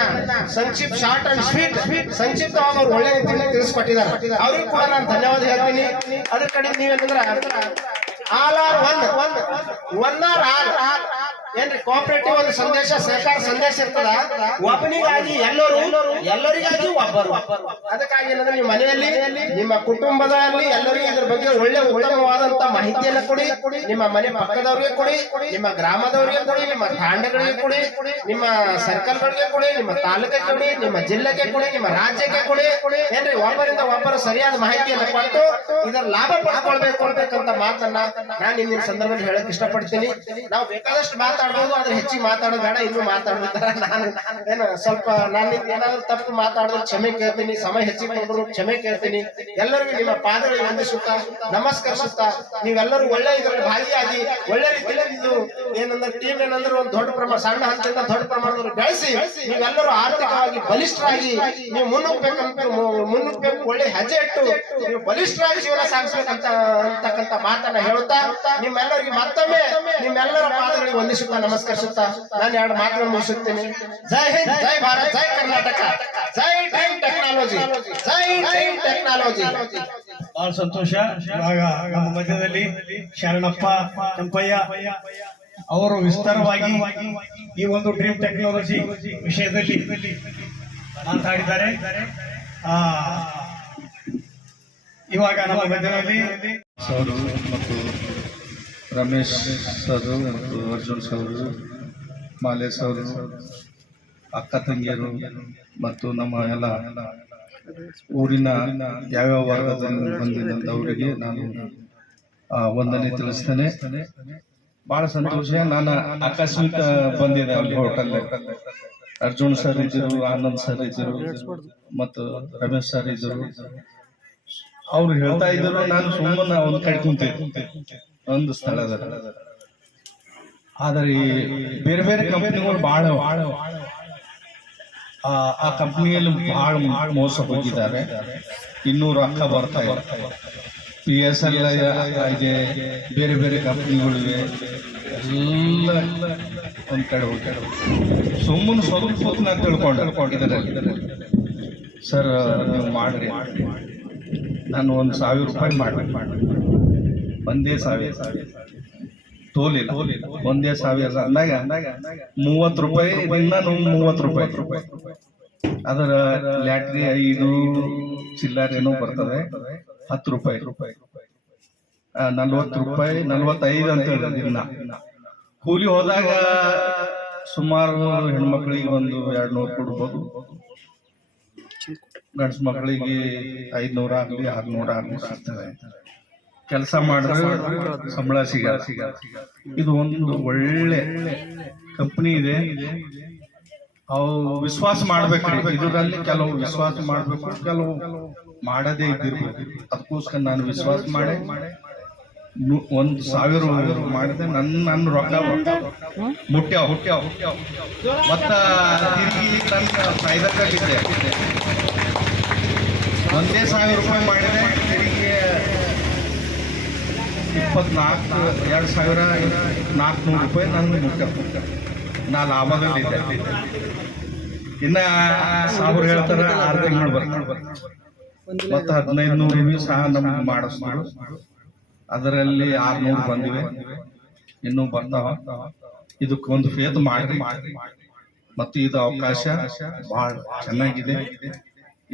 ಸಂಕ್ಷಿಪ್ತ ಶಾರ್ಟ್ ಅಂಡ್ ಸ್ವೀಟ್ ಸಂಕ್ಷಿಪ್ತವಾಗಿ ಅವ್ರು ಒಳ್ಳೆ ರೀತಿಯಲ್ಲಿ ತಿಳಿಸ್ಕೊಟ್ಟಿದ್ದಾರೆ. ಅವ್ರಿಗೂ ಕೂಡ ನಾನು ಧನ್ಯವಾದ ಹೇಳ್ತೀನಿ. ಅದ್ರ ಕಡೆ ನೀವೇನಂದ್ರೆ all are one are all ಏನ್ರಿ ಕೋಆಪರೇಟಿವ್ ಒಂದು ಸಂದೇಶ ಸಹಕಾರ ಸಂದೇಶ ಇರ್ತದ. ಒಬ್ಬನಿಗಾಗಿ ಎಲ್ಲರಿಗಾಗಿ ಒಬ್ಬರು. ಅದಕ್ಕಾಗಿ ಏನಂದ್ರೆ ನಿಮ್ಮ ಮನೆಯಲ್ಲಿ ನಿಮ್ಮ ಕುಟುಂಬದಲ್ಲಿ ಎಲ್ಲರಿಗೂ ಇದ್ರ ಬಗ್ಗೆ ಒಳ್ಳೆ ಉತ್ತಮವಾದಂತ ಮಾಹಿತಿಯನ್ನ ಕೊಡಿ. ನಿಮ್ಮ ಮನೆ ಪಕ್ಕದವ್ರಿಗೆ ಕೊಡಿ, ನಿಮ್ಮ ಗ್ರಾಮದವರಿಗೆ ಕೊಡಿ, ನಿಮ್ಮ ತಾಂಡಗಳಿಗೆ ಕೊಡಿ, ನಿಮ್ಮ ಸರ್ಕಲ್ಗಳಿಗೆ ಕೊಡಿ, ನಿಮ್ಮ ತಾಲೂಕಿಗೆ ಕೊಡಿ, ನಿಮ್ಮ ಜಿಲ್ಲೆಗೆ ಕೊಡಿ, ನಿಮ್ಮ ರಾಜ್ಯಕ್ಕೆ ಕೊಡಿ. ಏನ್ರಿ, ಒಬ್ಬರಿಂದ ಒಬ್ಬರು ಸರಿಯಾದ ಮಾಹಿತಿಯನ್ನು ಕೊಟ್ಟು ಇದರ ಲಾಭ ಪಡ್ಕೊಳ್ಬೇಕು ಅಂತಕ್ಕಂಥ ಮಾತನ್ನ ನಾನು ಇಂದಿನ ಸಂದರ್ಭದಲ್ಲಿ ಹೇಳಕ್ ಇಷ್ಟಪಡ್ತೀನಿ. ನಾವು ಬೇಕಾದಷ್ಟು ಮಾತಾಡ್ಬೋದು, ಆದ್ರೆ ಹೆಚ್ಚಿಗೆ ಮಾತಾಡೋದು ಬೇಡ. ಇನ್ನೂ ಮಾತಾಡೋದಾರ ನಾನು ಏನು ಸ್ವಲ್ಪ ನಾನು ಏನಾದ್ರೂ ತಪ್ಪು ಮಾತಾಡಿದ್ರೆ ಕ್ಷಮೆ ಕೇಳ್ತೀನಿ. ಸಮಯ ಹೆಚ್ಚಿಗೆ ಮಾಡಿದ್ರು ಕ್ಷಮೆ ಕೇಳ್ತೀನಿ. ಎಲ್ಲರಿಗೂ ನಿಮ್ಮ ಪಾದಗಳಿಗೆ ವಂದಿಸುತ್ತಾ ನಮಸ್ಕರಿಸುತ್ತಾ ನೀವೆಲ್ಲರೂ ಒಳ್ಳೆ ಇದರಲ್ಲಿ ಭಾಗಿಯಾಗಿ ಒಳ್ಳೆ ರೀತಿಯಲ್ಲಿ ಇದು ಏನಂದ್ರೆ ಟೀಮ್ ಏನಂದ್ರೆ ಒಂದು ದೊಡ್ಡ ಪ್ರಮಾಣ ಸಣ್ಣ ಹಂತದಿಂದ ದೊಡ್ಡ ಪ್ರಮಾಣದಲ್ಲಿ ಬೆಳೆಸಿ ನೀವೆಲ್ಲರೂ ಆರ್ಥಿಕವಾಗಿ ಬಲಿಷ್ಠರಾಗಿ ನೀವು ಮುನ್ನುಗ್ಗಬೇಕು, ಒಳ್ಳೆ ಹೆಜ್ಜೆ ಇಟ್ಟು ನೀವು ಬಲಿಷ್ಠರಾಗಿ ಜೀವನ ಸಾಗಿಸ್ಬೇಕಂತ ಅಂತಕ್ಕಂಥ ಮಾತನ್ನ ಹೇಳುತ್ತಾ ನಿಮ್ಮೆಲ್ಲರಿಗೆ ಮತ್ತೊಮ್ಮೆ ನಿಮ್ಮೆಲ್ಲರ ಪಾದಗಳಿಗೆ ವಂದಿಸುತ್ತಾ ನಮಸ್ಕರಿಸುತ್ತಾ ನಾನು ಎರಡು ಮಾತನ್ನು ಮುಗಿಸುತ್ತೇನೆ. ಜೈ ಹಿಂದ್, ಜೈ ಭಾರತ್, ಜೈ ಕರ್ನಾಟಕ, ಜೈ ಡ್ರೀಮ್ ಟೆಕ್ನಾಲಜಿ, ಜೈ ಡ್ರೀಮ್ ಟೆಕ್ನಾಲಜಿ. ಬಹಳ ಸಂತೋಷ. ಇವಾಗ ನಮ್ಮ ಮಧ್ಯದಲ್ಲಿ ಶರಣಪ್ಪ ಕೆಂಪಯ್ಯ ಅವರು ವಿಸ್ತಾರವಾಗಿ ಈ ಒಂದು ಡ್ರೀಮ್ ಟೆಕ್ನಾಲಜಿ ವಿಷಯದಲ್ಲಿ ಮಾತಾಡಿದ್ದಾರೆ. ಇವಾಗ ನಮ್ಮ ಮಧ್ಯದಲ್ಲಿ ಸರ್ ಮತ್ತು ರಮೇಶ್ ಸರ್ ಮತ್ತು ಅರ್ಜುನ್ ಸರ್, ಮಾಲೆ ಸರ್, ಅಕ್ಕ ತಂಗಿಯರು ಮತ್ತು ನಮ್ಮ ಎಲ್ಲ ಊರಿನ ಯಾವ್ಯಾವ ವರ್ಗದಲ್ಲಿ ಬಂದಿದ್ದಂಥವರಿಗೆ ನಾನು ವಂದನೆ ತಿಳಿಸ್ತೇನೆ. ಬಹಳ ಸಂತೋಷ. ನಾನು ಆಕಸ್ಮಿಕ ಬಂದಿದ್ದೆ ಅಲ್ಲಿ ಹೋಟೆಲ್. ಅರ್ಜುನ್ ಸರ್ ಇದ್ದರು, ಆನಂದ್ ಸರ್ ಇದ್ದರು ಮತ್ತು ರಮೇಶ್ ಸರ್ ಇದ್ದರು. ಅವ್ರು ಹೇಳ್ತಾ ಇದ್ರು, ನಾನು ಸುಮ್ಮನೆ ಒಂದು ಕಡೆ ಕುಂತಿದ್ದೆ ಒಂದು ಸ್ಥಳದಲ್ಲಿ. ಆದರೆ ಬೇರೆ ಬೇರೆ ಕಂಪನಿಗಳು ಬಹಳ ಆ ಕಂಪನಿಯಲ್ಲಿ ಬಹಳ ಮೋಸ ಹೋಗಿದ್ದಾರೆ. ಇನ್ನೂ ರೊಕ್ಕ ಬರ್ತಾ ಇದೆ. PSL ಹಾಗೆ ಬೇರೆ ಬೇರೆ ಕಂಪನಿಗಳಿವೆ. ಎಲ್ಲ ಒಂದ್ ಕಡೆ ಹೋಗ್ತಾರೆ. ಸುಮ್ಮನೆ ಸ್ವಲ್ಪ ನಾನು ತಿಳ್ಕೊಂಡಿದ್ದಾರೆ. ಸರ್ ನೀವು ಮಾಡ್ರಿ, ನಾನು 1,000 ರೂಪಾಯಿ ಮಾಡ್ಬೇಕು. ಒಂದೇ 1,000 ತೋಲಿಲ್ಲ, ಒಂದೇ 1,000 ಅಂದಾಗ 30 ರೂಪಾಯಿ ದಿನ 30 ರೂಪಾಯಿ. ಅದರ ಲ್ಯಾಟ್ರಿ 5 ಚಿಲ್ಲರೇನೋ ಬರ್ತದೆ, 10 ರೂಪಾಯಿ, 40 ರೂಪಾಯಿ, 45 ಅಂತ ಹೇಳಿದ್ರೆ ದಿನ ಕೂಲಿ ಹೋದಾಗ ಸುಮಾರು ಹೆಣ್ಮಕ್ಳಿಗೆ ಒಂದು 200 ಕೊಡ್ಬೋದು, ಗಂಡ್ಸ್ ಮಕ್ಕಳಿಗೆ 500 ಆಗಲಿ 600 ಆಗಲಿ ಸಿಗ್ತದೆ. ಕೆಲಸ ಮಾಡಿದ್ರೆ ಸಂಬಳ ಸಿಗ. ಇದು ಒಂದು ಒಳ್ಳೆ ಕಂಪನಿ ಇದೆ. ಅವು ವಿಶ್ವಾಸ ಮಾಡ್ಬೇಕ್ರಿ. ಇದರಲ್ಲಿ ಕೆಲವು ವಿಶ್ವಾಸ ಮಾಡ್ಬೇಕು, ಕೆಲವು ಮಾಡದೇ ಇದ್ದಿರ್ಬೇಕು. ಅದಕ್ಕೋಸ್ಕರ ನಾನು ವಿಶ್ವಾಸ ಮಾಡಿ 1,000 ಮಾಡಿದೆ. ನನ್ನ ರೊಕ್ಕ ಮುಟ್ಟ್ಯಾವ ಮತ್ತ ತಿರುಗಿ ನನ್ನ ಫೈದಕ್ಕಾಗಿದ್ದೆ. ಒಂದೇ 1,000 ರೂಪಾಯಿ ಮಾಡಿದೆ. ತಿರುಗಿ 2,400 ರೂಪಾಯಿ ನನ್ನ ಮುಟ್ಟ್ಯಾವ. ನಾ ಲಾಭದಲ್ಲಿದ್ದೆ. ಇನ್ನ 1,000 ಹೇಳ್ತಾರ 6 ತಿಂಗಳು ಬರ್ತಾರೆ. ಮತ್ತು 1,500 ಸಹ ನಮ್ಗೆ ಮಾಡಿಸ್ತಾರೆ. ಅದರಲ್ಲಿ 600 ಬಂದಿವೆ, ಇನ್ನೂ ಬರ್ತಾವ. ಇದಕ್ಕೊಂದು ಫೇತ್ ಮಾಡ್ರಿ. ಮತ್ತು ಇದು ಅವಕಾಶ ಬಹಳ ಚೆನ್ನಾಗಿದೆ.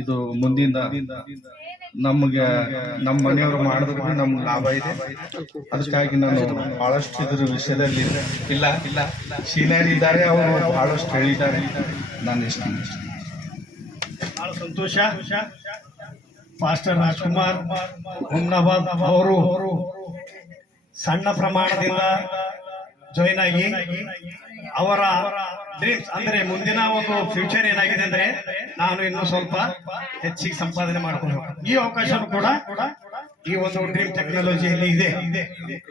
ಇದು ಮುಂದಿನ ನಮ್ಗೆ ನಮ್ಮ ಮನೆಯವರು ಮಾಡಿದ್ರೆ ನಮ್ಗೆ ಲಾಭ ಇದೆ. ಅದಕ್ಕಾಗಿ ನಾನು ಬಹಳಷ್ಟು ಇದ್ರ ವಿಷಯದಲ್ಲಿ ಇಲ್ಲ ಸೀನಿಯರ್ ಇದ್ದಾರೆ, ಅವರು ಬಹಳಷ್ಟು ಹೇಳಿದ್ದಾರೆ. ನಾನು ಇಷ್ಟ ಬಹಳ ಸಂತೋಷ. ಮಾಸ್ಟರ್ ರಾಜ್ಕುಮಾರ್ ಹುಮ್ನಾಬಾದ್ ಅವರು ಸಣ್ಣ ಪ್ರಮಾಣದಿಂದ ಜಾಯಿನ್ ಆಗಿ ಅವರ ಡ್ರೀಮ್ಸ್ ಅಂದ್ರೆ ಮುಂದಿನ ಒಂದು ಫ್ಯೂಚರ್ ಏನಾಗಿದೆ ಅಂದ್ರೆ ನಾನು ಇನ್ನೂ ಸ್ವಲ್ಪ ಹೆಚ್ಚಿಗೆ ಸಂಪಾದನೆ ಮಾಡ್ಕೊಳ್ಬೇಕು. ಈ ಅವಕಾಶ ಕೂಡ ಈ ಒಂದು ಡ್ರೀಮ್ ಟೆಕ್ನಾಲಜಿಯಲ್ಲಿ ಇದೆ.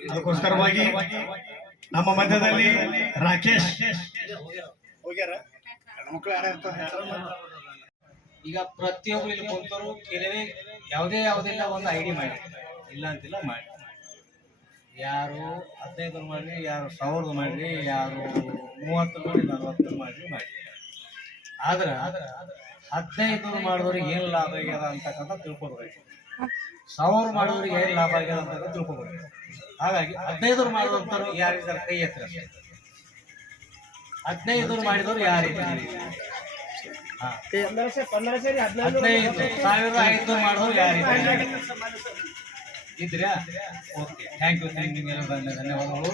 ಅದಕ್ಕೋಸ್ಕರವಾಗಿ ನಮ್ಮ ಮಧ್ಯದಲ್ಲಿ ರಾಕೇಶ್ ಹೋಗ್ಯಾರ. ಈಗ ಪ್ರತಿಯೊಬ್ರು ಇಲ್ಲಿ ಕುಂತರು ಕೆಲವೇ ಯಾವುದಿಲ್ಲ ಒಂದು ಐಡಿ ಮಾಡಿ, ಇಲ್ಲ ಅಂತಿಲ್ಲ ಮಾಡಿ. ಯಾರು 15 ಮಾಡ್ರಿ, ಯಾರು 1000 ಮಾಡ್ರಿ, ಯಾರು 30 ಮಾಡಿ, 40 ಮಾಡ್ರಿ ಮಾಡಿ. ಆದ್ರೆ 15 ಮಾಡಿದವ್ರಿಗೆ ಏನು ಲಾಭ ಆಗ್ಯದ ಅಂತಕ್ಕಂಥ ತಿಳ್ಕೊಬೇಕು. 1000 ಮಾಡೋರಿಗೆ ಏನು ಲಾಭ ಆಗ್ಯದ ಅಂತ ತಿಳ್ಕೊಬೇಕು. ಹಾಗಾಗಿ 15 ಮಾಡಿದಂಥವ್ರು ಯಾರಿದ್ದಾರೆ ಕೈ ಎತ್ತರ. 15 ಮಾಡಿದವ್ರು ಯಾರಿದ್ದಾರೆ? 15,500 ಮಾಡಿದವ್ರು ಯಾರಿದ್ದಾರೆ ಇದ್ರ್ಯಾ? Okay, thank you. ನಿಮ್ಗೆಲ್ಲ ಧನ್ಯವಾದಗಳು.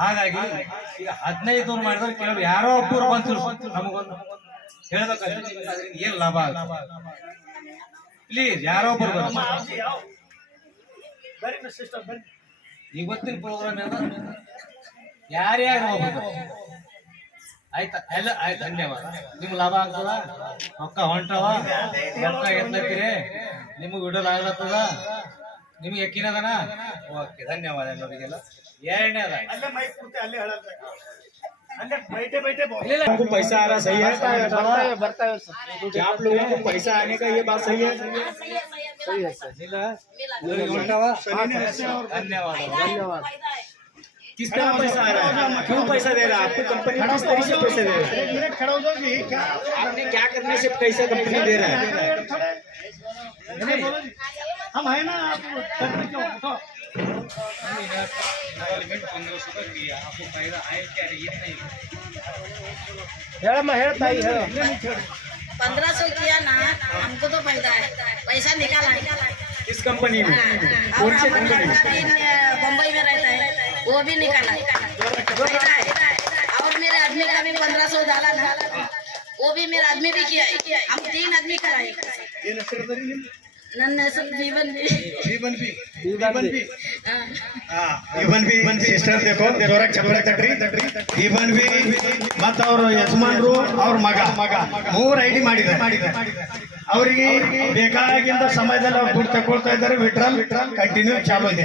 ಹಾಗಾಗಿ ಈಗ 15 ಮಾಡಿದ್ರೆ ಕೆಲವರು ಯಾರೋ ಒಬ್ಬರು ಬಂತು ನಮಗೊಂದು ಹೇಳ್ಬೇಕಂದ್ರೆ ಅದ್ರಿಂದ ಏನ್ ಲಾಭ ಆಗುತ್ತೆ? ಪ್ಲೀಸ್ ಯಾರೋ ಒಬ್ಬರು ಇವತ್ತಿನ ಪ್ರೋಗ್ರಾಮ್ ಯಾರ್ಯಾರು ಹೋಗ್ಬೇಕು ಆಯ್ತಾ? ಎಲ್ಲ ಆಯ್ತು, ಧನ್ಯವಾದ. ನಿಮ್ಗೆ ಲಾಭ ಆಗ್ತದ? ರೊಕ್ಕ ಹೊಂಟವ, ರೊಕ್ಕ ಎತ್ತತ್ತೀರಿ, ನಿಮಗೆ ವಿಡಲ್ ಆಗ್ಲತ್ತದ, ನಿಮ್ಗೆ ಯಕೀನದನ? ಓಕೆ, ಧನ್ಯವಾದ ಎಲ್ಲರಿಗೆಲ್ಲ. ಎರಡನೇದ आपको पैसा आ रहा सही है? ಬರ್ತಾ ಇದೆ ಸರ್. क्या आप लोगों को पैसा आने का ये बात सही है? ಸರಿ है सर. ಧನ್ಯವಾದ. किस तरह पैसा आ रहा है? क्यों पैसा दे रहा है आपको? कंपनी किस तरीके से पैसे दे रहा है? आपने क्या करने से पैसा कंपनी दे रहा है? हम है ना, आपको ಹೇಳಮ್ಮ, ಹೇಳ್ತಾಯಿ ಹೇಳು. 1500 किया ना, हमको तो फायदा है, पैसा निकाला है। किस कंपनी में? और कौन सी हमारा कंपनी? लड़का भी बम्बई में रहता है, वो भी निकाला है, फायदा है। और मेरे आदमी का भी 1500 डाला ना, वो भी मेरा आदमी भी किया है, हम 3 आदमी कराए। ನನ್ನ ಹೆಸರು ಜೀವನ್ ಬಿ. जीवन भी सिस्टर देखो जोराಗಿ ಚಪ್ಪಾಳೆ ತಟ್ರಿ. जीवन भी ಮತ್ತು ಅವರು ಯಜಮಾನರು ಅವ್ರ ಮಗ 3 ಐಡಿ ಮಾಡಿದ್ದಾರೆ. ಅವರಿಗೆ ಬೇಕಾಗಿದ್ದ ಸಮಯದಲ್ಲಿ ಅವ್ರು ದುಡ್ಡು ತಗೊಳ್ತಾ ಇದ್ದಾರೆ. ವಿಟ್ರಲ್ ಕಂಟಿನ್ಯೂ ಚಾಲು ಇದೆ.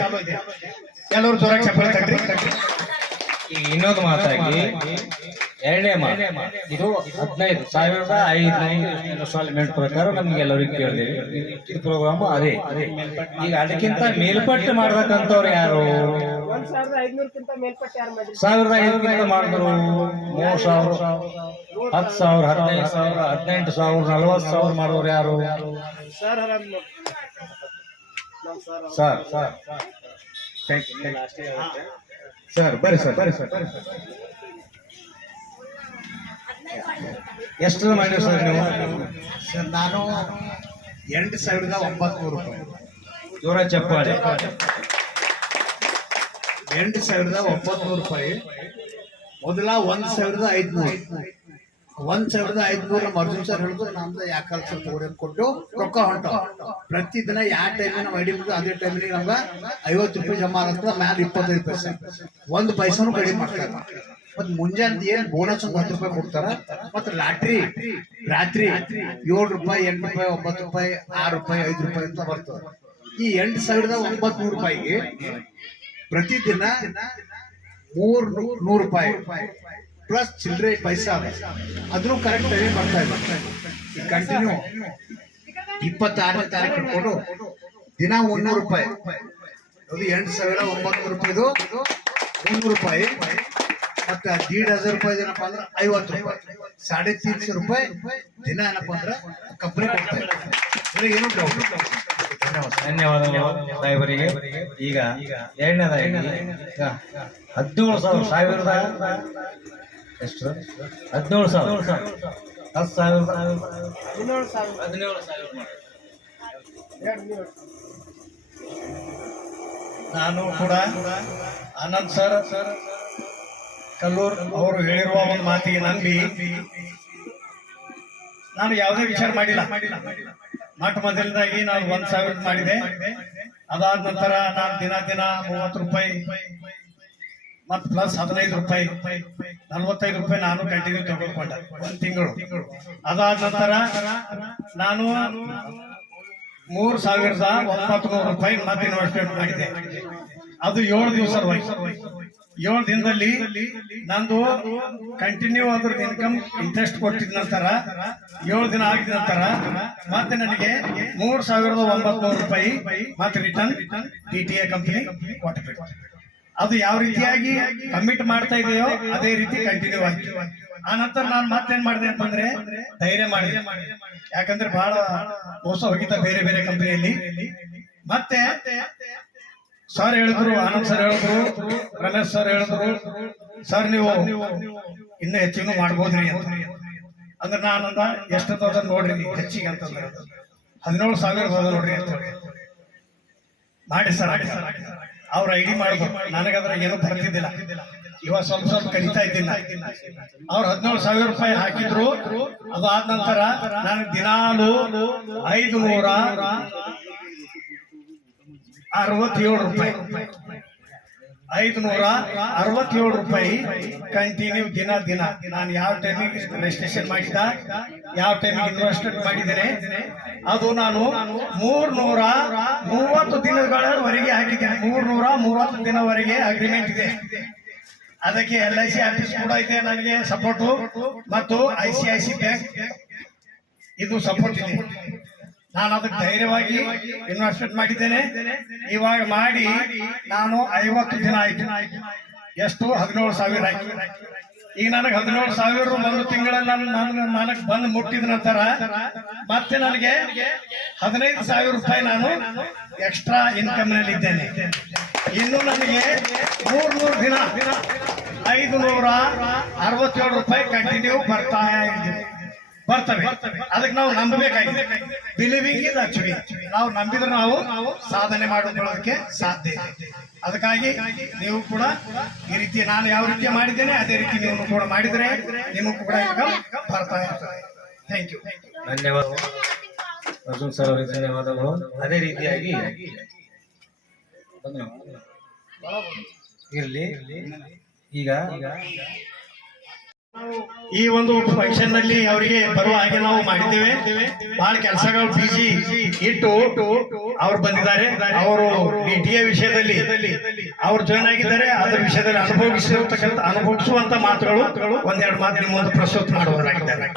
ಎಲ್ಲರೂ ಜೋರಾಗಿ ಚಪ್ಪಾಳೆ ತಟ್ರಿ. ಈಗ ಇನ್ನೊಂದು ಮಾತಾಗಿ ಎರಡನೇ ಮಾತು, ಇದು 15,500 ಇನ್ಸ್ಟಾಲ್ಮೆಂಟ್ ಪ್ರಕಾರ ನಮ್ಗೆ ಎಲ್ಲರಿಗೂ ಕೇಳಿದೆ. ಇದು ಪ್ರೋಗ್ರಾಮ್ ಅದೇ. ಈಗ ಅದಕ್ಕಿಂತ ಮೇಲ್ಪಟ್ಟು ಮಾಡ್ಬೇಕಂತವ್ರು ಯಾರು? 1,500ಕ್ಕಿಂತ ಮೇಲ್ಪಟ್ಟು ಯಾರು ಮಾಡಿದ್ರು? 1,500 ಮಾಡಿದ್ರು. 3,000, 10,000, 15,000, 18,000, 40,000 ಮಾಡೋರು ಯಾರು? ಸರ್ ಸರ್ ಸರ್ ಬರ್ರಿ ಸರ್. ಎಷ್ಟು ಮಾಡಿರಿ ಸರ್ ನೀವು? ಸರ್ ನಾನು 8,900 ರೂಪಾಯಿ. ಜೋರ ಚಪ್ಪಾಳೆ. 8,900 ರೂಪಾಯಿ. ಮೊದಲ 1,500. 1,500 ನಮ್ಮ ಅರ್ಜುನ್ ಸರ್ ಹೇಳಿದ್ರು, ನಮ್ದು ಯಾಕಲ್ ಸರ್ ತಗೋರಿ ಕೊಟ್ಟು ರೊಕ್ಕ ಹೊಂಟ. ಪ್ರತಿದಿನ ಯಾವ ಟೈಮಿಗೆ ನಾವು ಐಡಿ ಬಿಟ್ಟು ಅದೇ ಟೈಮಿಗೆ ನಮ್ಗೆ 50 ರೂಪಾಯಿ ಜಮಾ ಆಗುತ್ತೆ. ಮ್ಯಾಲ 25 ಪೈಸೆ, 1 ಪೈಸಾನು ಕಡಿಮೆ ಮಾಡ್ತಾರೆ. ಮತ್ ಮುಂಜಾನೆ ಏನ್ ಬೋನಸ್ 10 ರೂಪಾಯಿ ಕೊಡ್ತಾರ. ಮತ್ ರಾತ್ರಿ 7 ರೂಪಾಯಿ, 8 ರೂಪಾಯಿ, 9 ರೂಪಾಯಿ, 6 ರೂಪಾಯಿ, 5 ರೂಪಾಯಿ ಅಂತ ಬರ್ತದೆ. ಈ 8,900 ರೂಪಾಯಿಗೆ ಪ್ರತಿದಿನ 300 ರೂಪಾಯಿ ಪ್ಲಸ್ ಚಿಲ್ಲರೆ ಪೈಸಾ ಅದನ್ನು ಕರೆಕ್ಟ್ ಟೈಮ್ ಬರ್ತಾ ಇದೆ. ಕಂಟಿನ್ಯೂ 26ನೇ ತಾರೀಕು ಕೊಡು ದಿನ 100 ರೂಪಾಯಿ. ಅದು 8,900 ರೂಪಾಯಿದು 100 ರೂಪಾಯಿ. ಮತ್ತೆ 1,500 ರೂಪಾಯಿ ಏನಪ್ಪ ಅಂದ್ರೆ 50 ರೂಪಾಯಿ, 350 ರೂಪಾಯಿ ದಿನ ಏನಪ್ಪ ಅಂದ್ರೆ ಕಂಪನಿ ಕೊಡ್ತಾ ಇದೆ. ಏನು ಡೌಟ್? ಧನ್ಯವಾದಗಳು ಸಾಹೇಬರಿಗೆ. ಈಗ ಎರಡನೇದಾಗಿ 17,000 ಎಷ್ಟು? 17,000, 10,000, 17,000. ನಾನು ಕೂಡ ಆನಂದ್ ಸರ್ ಕಲ್ಲೂರ್ ಅವರು ಹೇಳಿರುವ ಒಂದು ಮಾತಿಗೆ ನಂಬಿ ನಾನು ಯಾವುದೇ ವಿಚಾರ ಮಾಡಿಲ್ಲ. ಮೊಟ್ಟ ಮೊದಲದಾಗಿ ನಾನು 1,000 ಮಾಡಿದೆ. ಅದಾದ ನಂತರ ನಾನು ದಿನ 30 ರೂಪಾಯಿ ಮತ್ತು ಪ್ಲಸ್ 15 ರೂಪಾಯಿ 45 ರೂಪಾಯಿ ನಾನು ಕಂಟಿನ್ಯೂ ತಗೊಂಡ್ಕೊಂಡೆ ಒಂದು ತಿಂಗಳು. ಅದಾದ ನಂತರ ನಾನು 3,900 ರೂಪಾಯಿ ಮತ್ತೆ ಇನ್ವೆಸ್ಟ್ಮೆಂಟ್ ಮಾಡಿದೆ. ಅದು 7 ದಿವಸ 7 ದಿನದಲ್ಲಿ ನಂದು ಕಂಟಿನ್ಯೂ ಅದ್ರ ಇನ್ಕಮ್ ಇಂಟ್ರೆಸ್ಟ್ ಕೊಟ್ಟಿದ ನಂತರ 7 ದಿನ ಆಗಿದ ನಂತರ ಮತ್ತೆ ನನಗೆ 3,900 ರೂಪಾಯಿ ಮತ್ತೆ ರಿಟರ್ನ್ TTA ಕಂಪನಿ ಕೊಟ್ಟಬೇಕು. ಅದು ಯಾವ ರೀತಿಯಾಗಿ ಕಮಿಟ್ ಮಾಡ್ತಾ ಇದೆಯೋ ಅದೇ ರೀತಿ ಕಂಟಿನ್ಯೂ ಆಯ್ತು. ಆ ನಂತರ ನಾನು ಮತ್ತೇನ್ ಮಾಡಿದೆ ಅಂತಂದ್ರೆ ಧೈರ್ಯ ಮಾಡಿದೆ. ಯಾಕಂದ್ರೆ ಬಹಳ ಮೋಸ ಹೋಗಿದ್ದ ಬೇರೆ ಬೇರೆ ಕಂಪನಿಯಲ್ಲಿ. ಮತ್ತೆ ಸರ್ ಹೇಳಿದ್ರು, ಆನಂದ್ ಸರ್ ಹೇಳಿದ್ರು, ರಮೇಶ್ ಸರ್ ಹೇಳಿದ್ರು, ಸರ್ ನೀವು ಇನ್ನೂ ಹೆಚ್ಚಿನ ಮಾಡ್ಬೋದ್ರಿ ಅಂತ. ಅಂದ್ರೆ ನಾನಂದ ಎಷ್ಟದ ನೋಡ್ರಿ ಹೆಚ್ಚಿಗೆ ಅಂತಂದ್ರೆ 17,000 ನೋಡ್ರಿ ಅಂತ ಮಾಡಿ ಸರ್ ಅವ್ರ ಐಡಿ ಮಾಡಿದ್ರು. ನನಗದ್ರಾಗ ಏನೂ ಬರ್ತಿದ್ದಿಲ್ಲ. ಇವಾಗ ಸ್ವಲ್ಪ ಕಲಿತಾ ಇದ್ದಿಲ್ಲ. ಅವ್ರು 17,000 ರೂಪಾಯಿ ಹಾಕಿದ್ರು. ಅದಾದ ನಂತರ ನಾನು ದಿನಾಲು 567 ರೂಪಾಯಿ 567 ರೂಪಾಯಿ ಕಂಟಿನ್ಯೂ ದಿನ ನಾನು ಯಾವ ಟೈಮಿಗೆ ರಿಜಿಸ್ಟ್ರೇಷನ್ ಮಾಡಿದ, ಯಾವ ಟೈಮಿಗೆ ಇನ್ವೆಸ್ಟ್ಮೆಂಟ್ ಮಾಡಿದ್ದೇನೆ, ಅದು ನಾನು 330 ದಿನಗಳವರೆಗೆ ಹಾಕಿದ್ದೇನೆ. 330 ದಿನವರೆಗೆ ಅಗ್ರಿಮೆಂಟ್ ಇದೆ. ಅದಕ್ಕೆ LIC ಆಫೀಸ್ ಕೂಡ ಇದೆ ನನಗೆ ಸಪೋರ್ಟು, ಮತ್ತು ICIC ಬ್ಯಾಂಕ್ ಇದು ಸಪೋರ್ಟ್ ಇದೆ. ನಾನು ಅದಕ್ಕೆ ಧೈರ್ಯವಾಗಿ ಇನ್ವೆಸ್ಟ್ಮೆಂಟ್ ಮಾಡಿದ್ದೇನೆ. ಇವಾಗ ಮಾಡಿ ನಾನು 50 ದಿನ ಆಯ್ತು. ಎಷ್ಟು? 17,000 ಆಯ್ತು. ಈಗ ನನಗೆ 17,000 ಒಂದು ತಿಂಗಳಲ್ಲಿ ನನಗೆ ಬಂದು ಮುಟ್ಟಿದ ನಂತರ ಮತ್ತೆ ನನಗೆ 15,000 ರೂಪಾಯಿ ನಾನು ಎಕ್ಸ್ಟ್ರಾ ಇನ್ಕಮ್ ನಲ್ಲಿ ಇದ್ದೇನೆ. ಇನ್ನು ನನಗೆ 300 ದಿನ 567 ರೂಪಾಯಿ ಕಂಟಿನ್ಯೂ ಬರ್ತವೆ. ಅದಕ್ಕೆ ನಾವು ನಂಬಬೇಕಾಗಿದೆ. ಬಿಲೀವಿಂಗ್ ಇಸ್ ಆಕ್ಚುಲಿ ನಾವು ನಂಬಿದ್ರೆ ನಾವು ಸಾಧನೆ ಮಾಡಿಕೊಳ್ಳೋದಕ್ಕೆ ಸಾಧ್ಯ ಇದೆ. ಅದಕ್ಕಾಗಿ ನೀವು ಕೂಡ ಈ ರೀತಿ ನಾನು ಯಾವ ರೀತಿ ಮಾಡಿದ್ದೇನೆ ಅದೇ ರೀತಿ ನೀವು ಕೂಡ ಮಾಡಿದ್ರೆ ನಿಮಗೂ ಕೂಡ ಇನ್ಕಮ್ ಬರ್ತಾ ಇರ್ತದೆ. Thank you. ಧನ್ಯವಾದಗಳು ಅರ್ಜುನ್ ಸರ್ ಅವರಿಗೆ, ಧನ್ಯವಾದಗಳು. ಅದೇ ರೀತಿಯಾಗಿ ಇರ್ಲಿ. ಈಗ ಈ ಒಂದು ಫಂಕ್ಷನ್ ನಲ್ಲಿ ಅವರಿಗೆ ಬರುವ ಹಾಗೆ ನಾವು ಮಾಡಿದ್ದೇವೆ. ಬಹಳ ಕೆಲಸಗಳು ಬಿಸಿ ಇಟ್ಟು ಅವ್ರು ಬಂದಿದ್ದಾರೆ. ಅವರು TTA ವಿಷಯದಲ್ಲಿ ಅವ್ರು ಜಾಯ್ನ್ ಆಗಿದ್ದಾರೆ. ಅದರ ವಿಷಯದಲ್ಲಿ ಅನುಭವಿಸುವಂತ ಮಾತುಗಳು ಒಂದೆರಡು ಮಾತು ನಿಮ್ಮ ಒಂದು ಪ್ರಸ್ತುತ ಮಾಡುವವರಾಗಿದ್ದಾರೆ.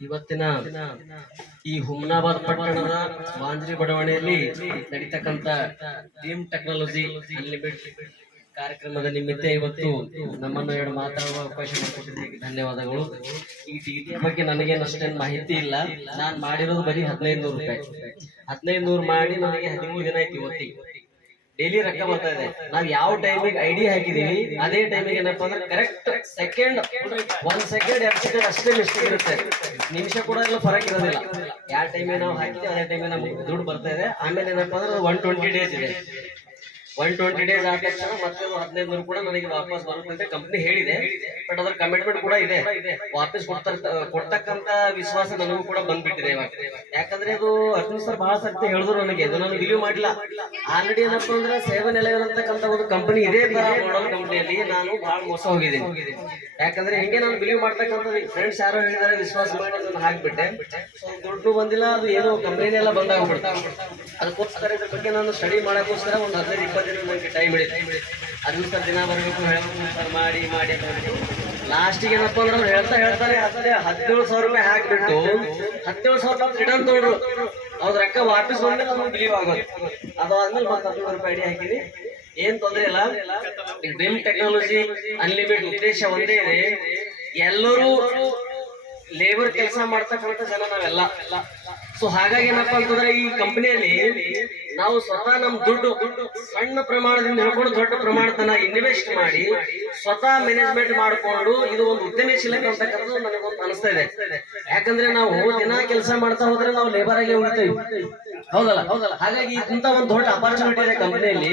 ಇವತ್ತಿನ ಈ ಹುಮ್ನಾಬಾದ್ ಪಟ್ಟಣದ ವಾಂಜ್ರಿ ಬಡಾವಣೆಯಲ್ಲಿ ನಡೀತಕ್ಕಂತ ಡ್ರೀಮ್ ಟೆಕ್ನಾಲಜಿ ಅನ್ಲಿಮಿಟೆಡ್ ಕಾರ್ಯಕ್ರಮದ ನಿಮಿತ್ತ ಇವತ್ತು ನಮ್ಮನ್ನು ಎರಡು ಮಾತಾಡುವ ಅವಕಾಶ ಮಾಡಿಕೊಟ್ಟಿದ್ದಕ್ಕೆ ಧನ್ಯವಾದಗಳು. ಈ TTA ಬಗ್ಗೆ ನನಗೇನು ಅಷ್ಟೇನು ಮಾಹಿತಿ ಇಲ್ಲ. ನಾನು ಮಾಡಿರೋದು ಬರೀ 1,500 ರೂಪಾಯಿ. 1,500 ಮಾಡಿ ನನಗೆ 13 ದಿನ ಆಯ್ತು. ಇವತ್ತಿಗೆ ಡೈಲಿ ರೊಕ್ಕ ಬರ್ತಾ ಇದೆ. ನಾವ್ ಯಾವ ಟೈಮಿಗೆ ಐಡಿ ಹಾಕಿದೀವಿ ಅದೇ ಟೈಮಿಗೆ ಏನಪ್ಪಾ ಅಂದ್ರೆ ಕರೆಕ್ಟ್ ಸೆಕೆಂಡ್ 1 ಸೆಕೆಂಡ್ 2 ಸೆಕೆಂಡ್ ಅಷ್ಟೇ ಮಿಸ್ಟೇಕ್ ಇರುತ್ತೆ. ನಿಮಿಷ ಕೂಡ ಎಲ್ಲ ಫರಕ್ ಇರೋದಿಲ್ಲ. ಯಾವ ಟೈಮಿಗೆ ನಾವು ಹಾಕಿದ್ವಿ ಅದೇ ಟೈಮಿಗೆ ನಮ್ಗೆ ದುಡ್ಡು ಬರ್ತಾ ಇದೆ. ಆಮೇಲೆ ಏನಪ್ಪಾ ಅಂದ್ರೆ 120 ಡೇಸ್ ಇದೆ. 120 ಡೇಸ್ ಆದ ತಕ್ಷಣ ಮತ್ತೆ 1,500 ಕೂಡ ನನಗೆ ವಾಪಸ್ ಬರುತ್ತೆ ಅಂತ ಕಂಪ್ನಿ ಹೇಳಿದೆ. ಬಟ್ ಅದ್ರ ಕಮಿಟ್ಮೆಂಟ್ ಕೂಡ ಇದೆ. ವಾಪಸ್ ಕೊಡ್ತಕ್ಕಂತ ವಿಶ್ವಾಸ ನನಗೂ ಕೂಡ ಬಂದ್ಬಿಟ್ಟಿದೆ ಇವಾಗ. ಯಾಕಂದ್ರೆ ಅದು ಅರ್ಜುನ್ ಸರ್ ಬಹಳ ಸರ್ತಿ ಹೇಳಿದ್ರು ನನಗೆ, ಅದು ನಾನು ಬಿಲೀವ್ ಮಾಡಿಲ್ಲ. ಆಲ್ರೆಡಿ ಏನಪ್ಪಾ ಅಂದ್ರೆ 7-11 ಅಂತಕ್ಕಂತ ಒಂದು ಕಂಪನಿ ಇದೆ ಮಾಡಲ್ ಕಂಪನಿಯಲ್ಲಿ ನಾನು ಬಹಳ ಮೋಸ ಹೋಗಿದ್ದೀನಿ. ಯಾಕಂದ್ರೆ ಹಿಂಗೆ ನಾನು ಬಿಲೀವ್ ಮಾಡ್ತಕ್ಕಂಥ ಫ್ರೆಂಡ್ಸ್ ಯಾರೋ ಹೇಳಿದಾರೆ, ವಿಶ್ವಾಸ ಮಾಡಿ ಅದನ್ನು ಹಾಕ್ಬಿಟ್ಟೆ. ದುಡ್ಡು ಬಂದಿಲ್ಲ, ಅದು ಏನೋ ಕಂಪನಿನೆಲ್ಲ ಬಂದಾಗ್ಬಿಡ್ತಾ. ಅದಕ್ಕೋಸ್ಕರ ಇದ್ರ ಬಗ್ಗೆ ನಾನು ಸ್ಟಡಿ ಮಾಡೋಕ್ಕೋಸ್ಕರ ಒಂದು 15-20 ದಿನ ನನಗೆ ಟೈಮ್ ಹಿಡಿತು. ಅರ್ಜುನ್ ಸರ್ ದಿನ ಬರಬೇಕು ಹೇಳಬೇಕು ಸರ್ ಮಾಡಿ ಅಂತ ಹೇಳ್ಬಿಟ್ಟು ಲಾಸ್ಟಿಗೆ ಏನಪ್ಪಾ ಅಂದ್ರೆ ಹೇಳ್ತಾರೆ 17,000 ರೂಪಾಯಿ ಹಾಕ್ಬಿಟ್ಟು 17,000 ರಿಟರ್ನ್ ತಗೊಂಡ್ರು. ಅವ್ರ ರೊಕ್ಕ ವಾಪಸ್ ಬಂದ್ರೆ ನಮ್ಗೆ ಬಿಲೀವ್ ಆಗೋದು. ಅದಾದ್ಮೇಲೆ ಮತ್ತೆ 15 ರೂಪಾಯಿ ಐಡಿ ಹಾಕಿನಿ. ಏನ್ ತೊಂದ್ರೆ ಇಲ್ಲ. ಡ್ರೀಮ್ ಟೆಕ್ನಾಲಜಿ ಅನ್ಲಿಮಿಟೆಡ್ ಉದ್ದೇಶ ಒಂದೇ ಇದೆ, ಎಲ್ಲರೂ ಲೇಬರ್ ಕೆಲಸ ಮಾಡ್ತಕ್ಕಂಥ ಜನ ನಾವೆಲ್ಲ. ಸೊ ಹಾಗಾಗಿ ಏನಪ್ಪಾ ಅಂತಂದ್ರೆ ಈ ಕಂಪನಿಯಲ್ಲಿ ನಾವು ಸ್ವತಃ ನಮ್ ದುಡ್ಡು ಸಣ್ಣ ಪ್ರಮಾಣದಿಂದ ಹಿಡ್ಕೊಂಡು ದೊಡ್ಡ ಪ್ರಮಾಣದನ್ನ ಇನ್ವೆಸ್ಟ್ ಮಾಡಿ ಸ್ವತಃ ಮ್ಯಾನೇಜ್ಮೆಂಟ್ ಮಾಡಿಕೊಂಡು ಇದು ಒಂದು ಉದ್ಯಮಶೀಲತೆ ಅಂತಕ್ಕಂಥದ್ದು ನನಗೊಂದು ಅನಿಸ್ತಾ ಇದೆ. ಯಾಕಂದ್ರೆ ನಾವು ದಿನ ಕೆಲಸ ಮಾಡ್ತಾ ಹೋದ್ರೆ ನಾವು ಲೇಬರ್ ಆಗಿ ಉಳಿತೇವೆ, ಹೌದಲ್ಲ? ಹಾಗಾಗಿ ಇಂತ ಒಂದು ದೊಡ್ಡ ಅಪರ್ಚುನಿಟಿ ಇದೆ ಕಂಪನಿಯಲ್ಲಿ.